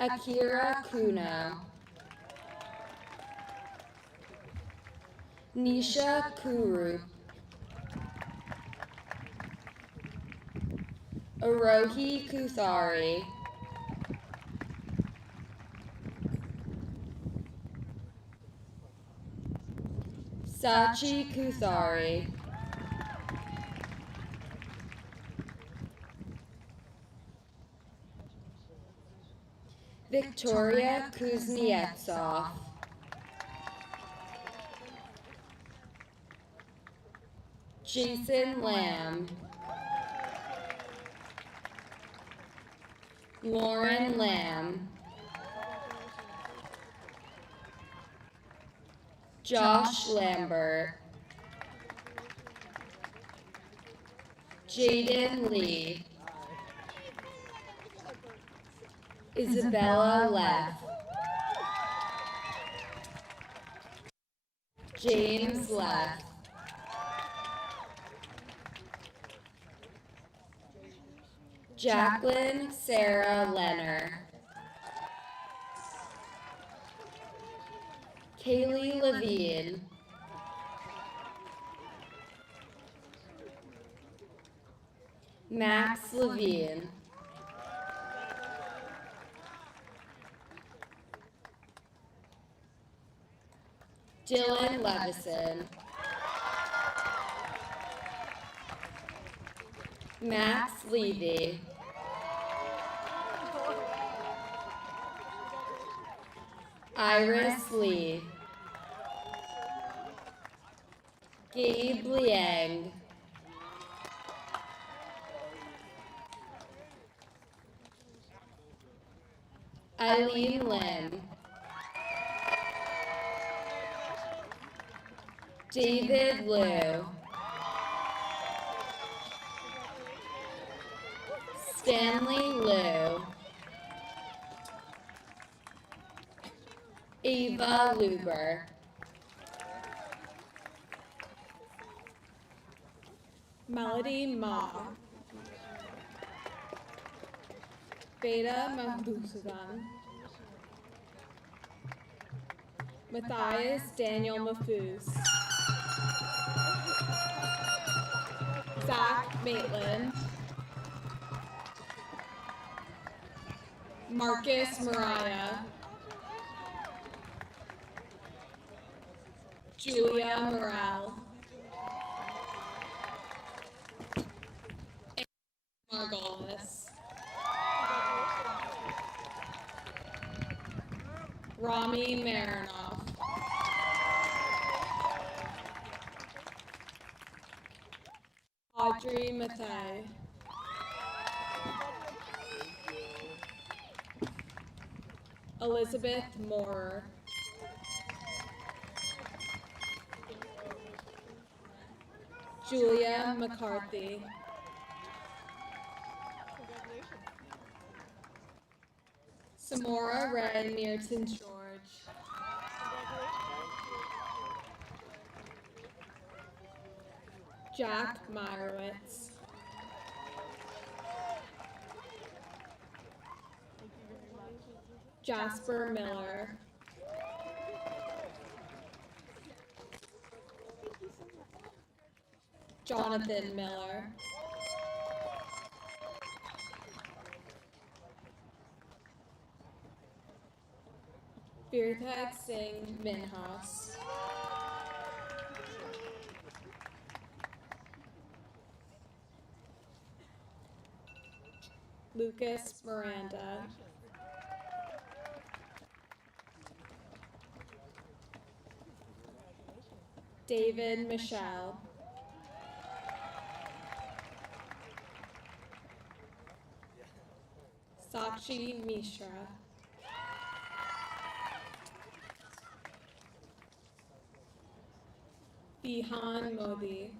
Akira Kuno, Nisha Kuru, Arohi Kuthari, Sachi Kuthari, Victoria Kuznetsov, Jason Lamb, Lauren Lamb, Josh Lambert, Jaden Lee, Isabella Leff, James Leff, Jacqueline Sarah Lenner, Kaylee Levine, Max Levine, Dylan Levison, Max Levy, Iris Lee, Gabe Liang, Eileen Lim, David Liu, Stanley Liu, Ava Luber, Melody Ma, Beta Mahbusudan, Matthias Daniel Mafuz, Zach Maitland, Marcus Mariah, Julia Morale, Margolis, Rami Marinoff, Audrey Mathey, Elizabeth Moorer, Julia McCarthy, Samora Ray Meerton George, Jack Meyerowitz, Jasper Miller, Jonathan Miller, Virthag Singh Minhas. Lucas Miranda. David Michelle. Sakshi Mishra. Bihan Modi.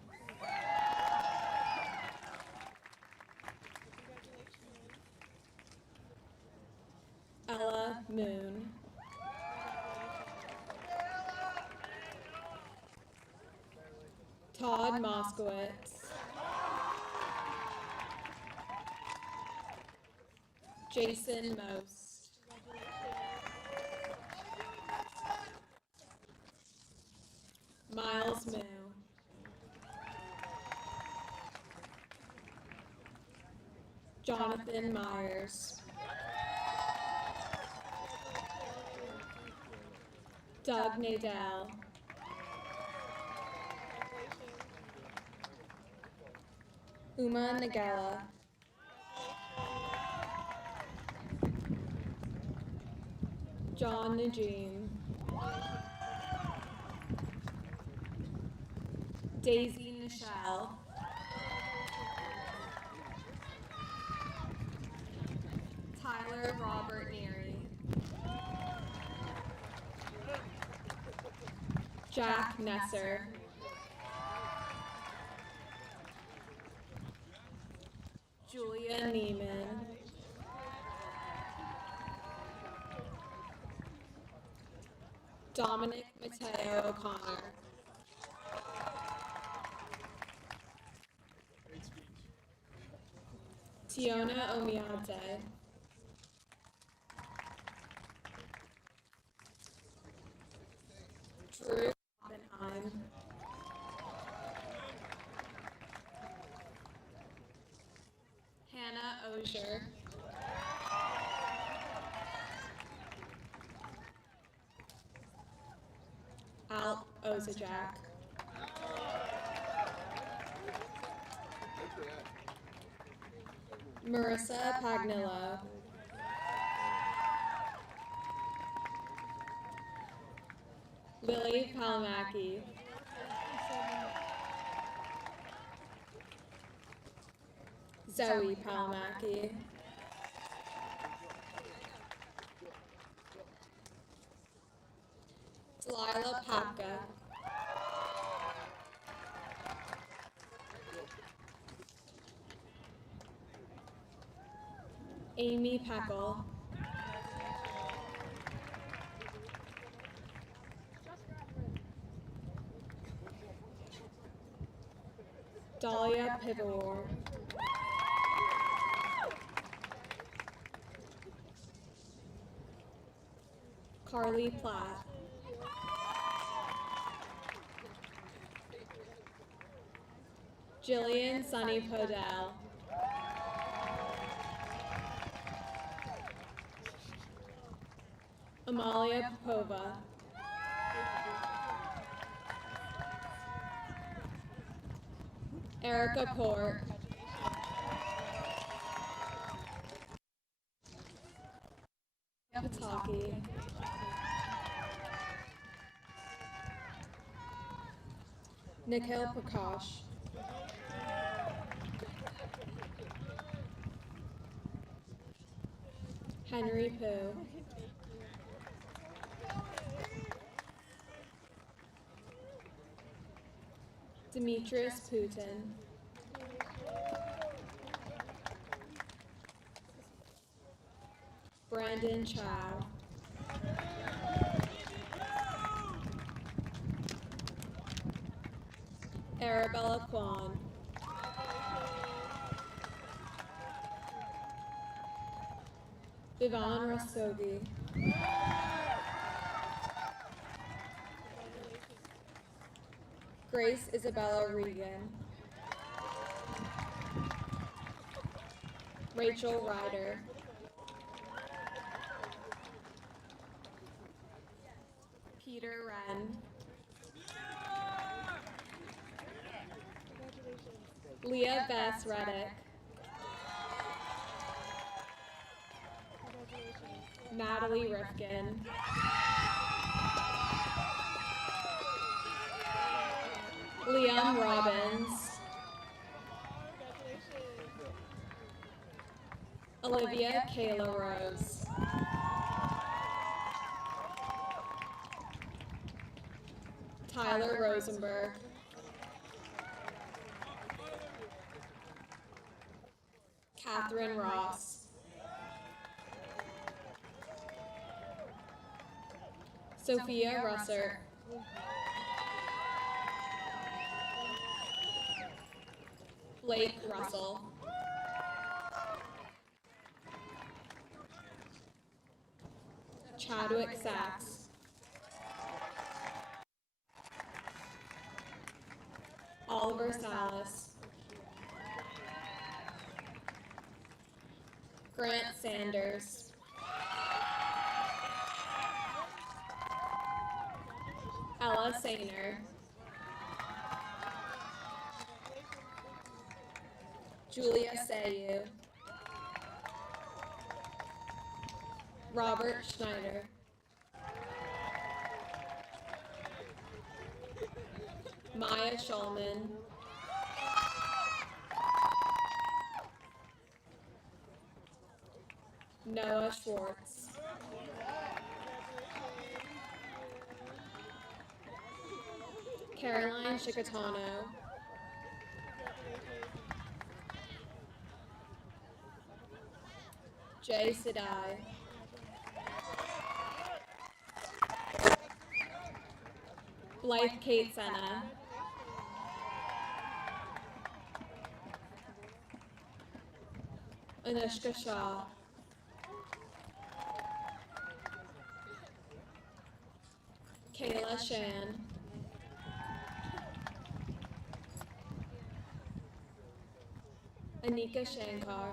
Ella Moon. Todd Moskowitz. Jason Most. Miles Moo. Jonathan Myers. Doug Nadell. Uma Nagala. John Najim. Daisy Nichelle. Tyler Robert Neary. Jack Nesser. Julia Neiman. Dominic Mateo O'Connor. Tiona Omiate. Drew Oppenheim. Hannah Osier. Al Ozajak. Marissa Pagnillo. Lily Palamaki. Zoe Palamaki. Delilah Papka. Amy Peckle. Dahlia Pivor. Carly Platt. Jillian Sunny Podell. Amalia Popova. Erica Port. Pataki. Nikhil Prakash. Henry Pooh. Demetrius Putin. Brandon Chow. Arabella Kwan. Vivan Rastogi. Grace Isabella Regan. Rachel Ryder. Peter Wren. Leah Bess Reddick. Natalie Rifkin. Liam Robbins. Olivia Kayla Rose. Tyler Rosenberg. Catherine Ross. Sophia Russert. Blake Russell. Chadwick Sachs. Oliver Salas. Grant Sanders. Ella Sainer. Julia Sayu. Robert Schneider. Maya Schulman. Noah Schwartz. Caroline Chicatano. Jay Sidai. Blythe Kate Senna. Anushka Shah. Kayla Shan. Anika Shankar.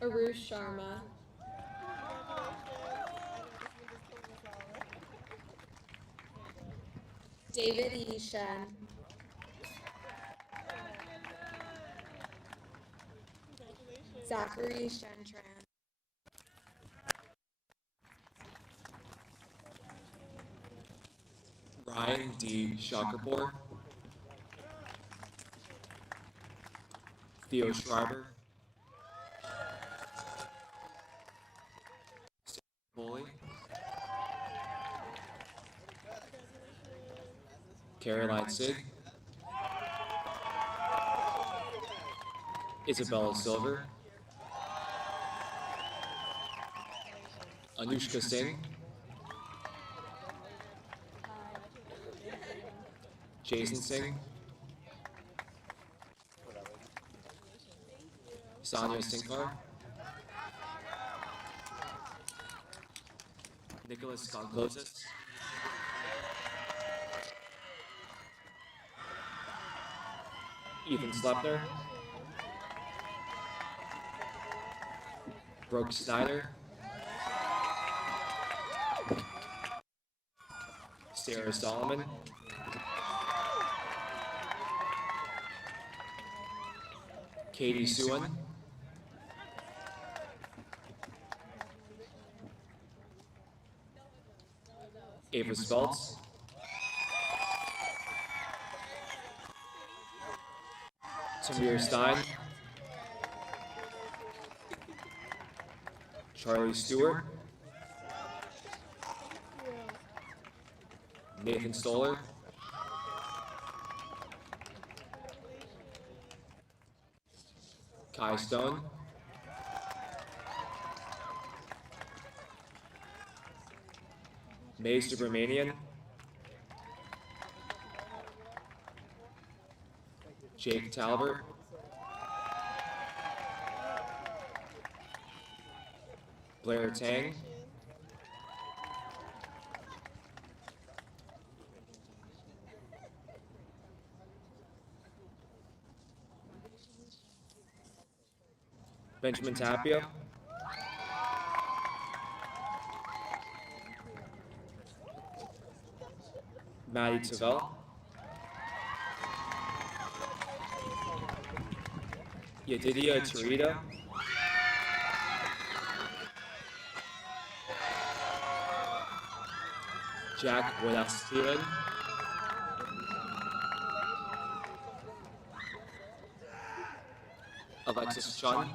Arush Sharma. David E. Shen. Zachary Shentran. Ryan D. Shackerpore. Theo Schreiber. Foley. Caroline Sig. Isabella Silver. Anushka Singh. Jason Singh. Sonia Sinkar. Nicholas Skonklosis. Ethan Slepner. Brooke Snyder. Sarah Solomon. Katie Suan. Ava Speltz. Tamir Stein. Charlie Stewart. Nathan Stoller. Kai Stone. May Subramanian. Jake Talbert. Blair Tang. Benjamin Tapia. Maddie Tavel, Yedidia Tarita, Jack Wadastiran, Alexis Chun,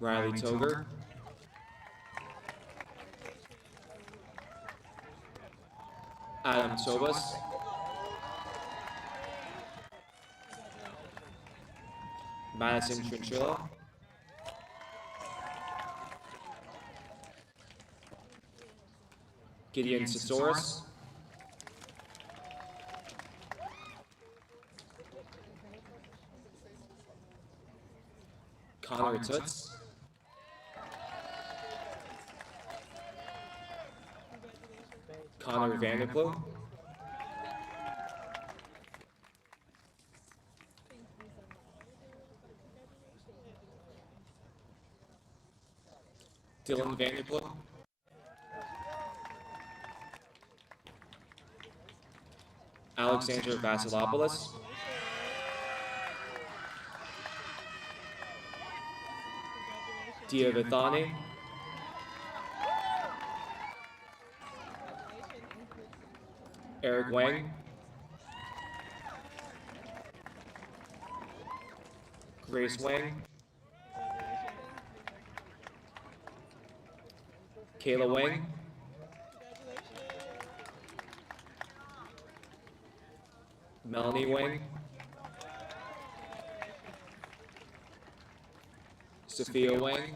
Riley Toger, Adam Sobas, Madison Trinchilla, Gideon Sosaurus, Connor Toots, Connor Vanderploeg, Dylan Vanderploeg, Alexandra Vasilopoulos, Dia Vithani, Eric Wang, Grace Wang, Kayla Wang, Melanie Wang, Sophia Wang,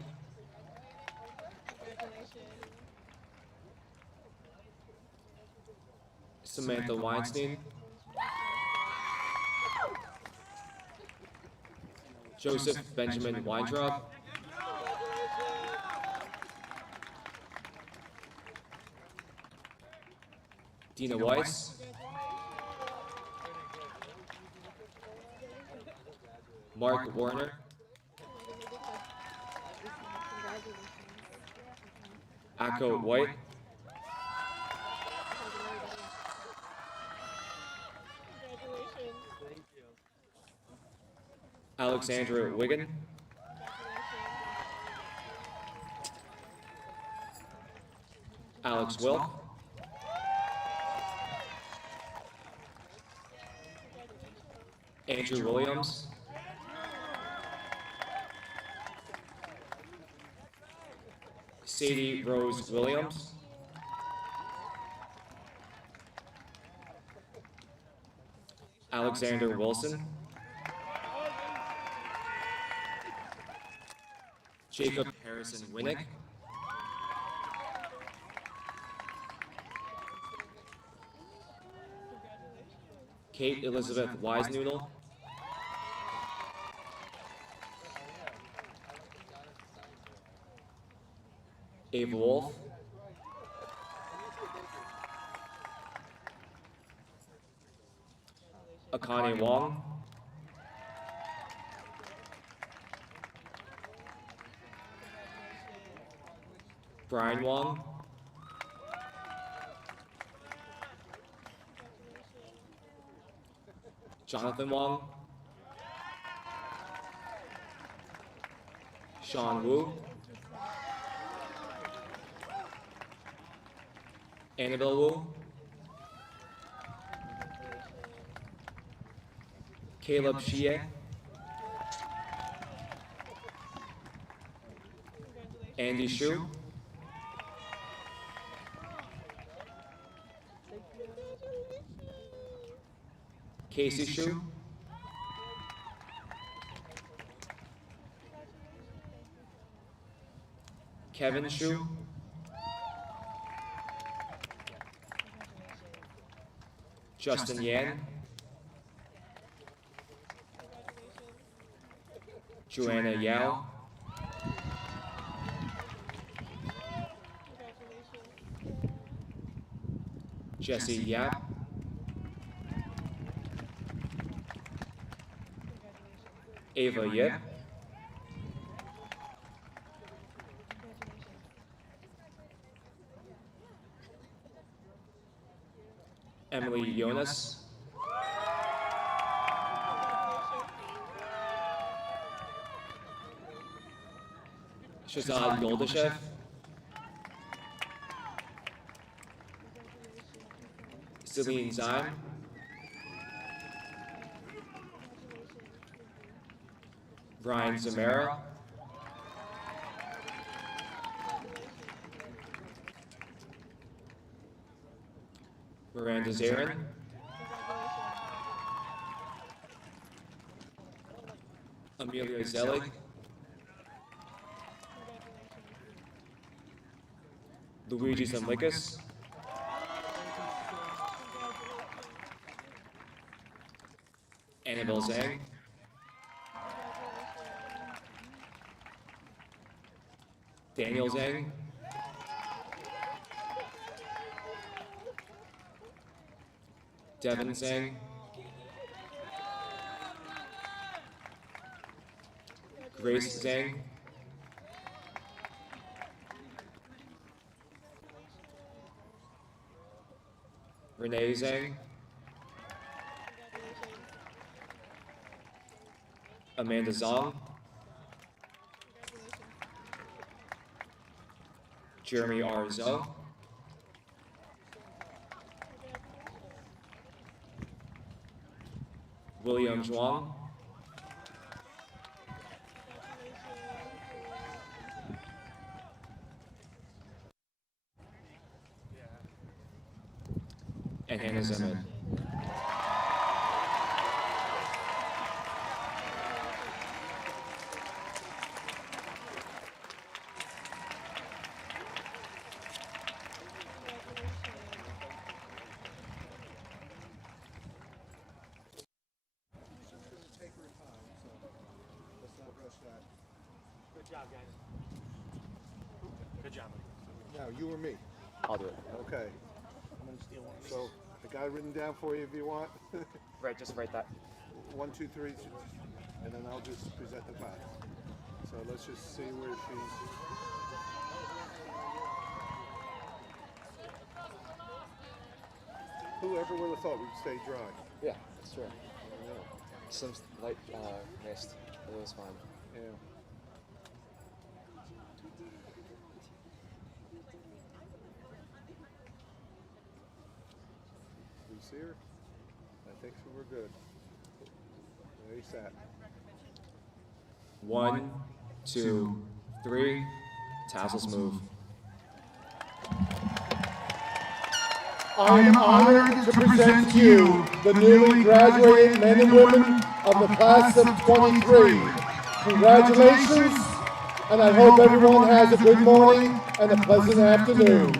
Samantha Weinstein, Joseph Benjamin Weintraub, Dina Weiss, Mark Warner, Akko White, Alexandra Wigan, Alex Wilk, Andrew Williams, Sadie Rose Williams, Alexander Wilson, Jacob Harrison Winnick, Kate Elizabeth Weisnoodle, Ava Wolf, Akane Wong, Brian Wong, Jonathan Wong, Sean Wu, Annabelle Wu, Caleb Shie, Andy Shu, Casey Shu, Kevin Shu, Justin Yan, Joanna Yao, Jesse Yap, Ava Yip, Emily Jonas, Shazad Goldashev, Celine Zime, Ryan Zamara, Miranda Zarin, Amelia Zelig, Luigi Zamlikas, Annabelle Zhang, Daniel Zhang, Devin Zhang, Grace Zhang, Renee Zhang, Amanda Zong, Jeremy R. Zoe, William Zhuang, and Hannah Zemed. Good job, guys. Good job. Now, you or me? I'll do it. Okay. I'm gonna steal one. So, I got it written down for you if you want. Right, just write that. 1, 2, 3, and then I'll just present the class. So let's just see where she's. Whoever would have thought we'd stay dry. Yeah, that's true. Some light mist. It was fun. Yeah. We see her? I think so, we're good. There you sat. 1, 2, 3, tassels move. I am honored to present to you the newly graduated men and women of the class of 23. Congratulations, and I hope everyone has a good morning and a pleasant afternoon.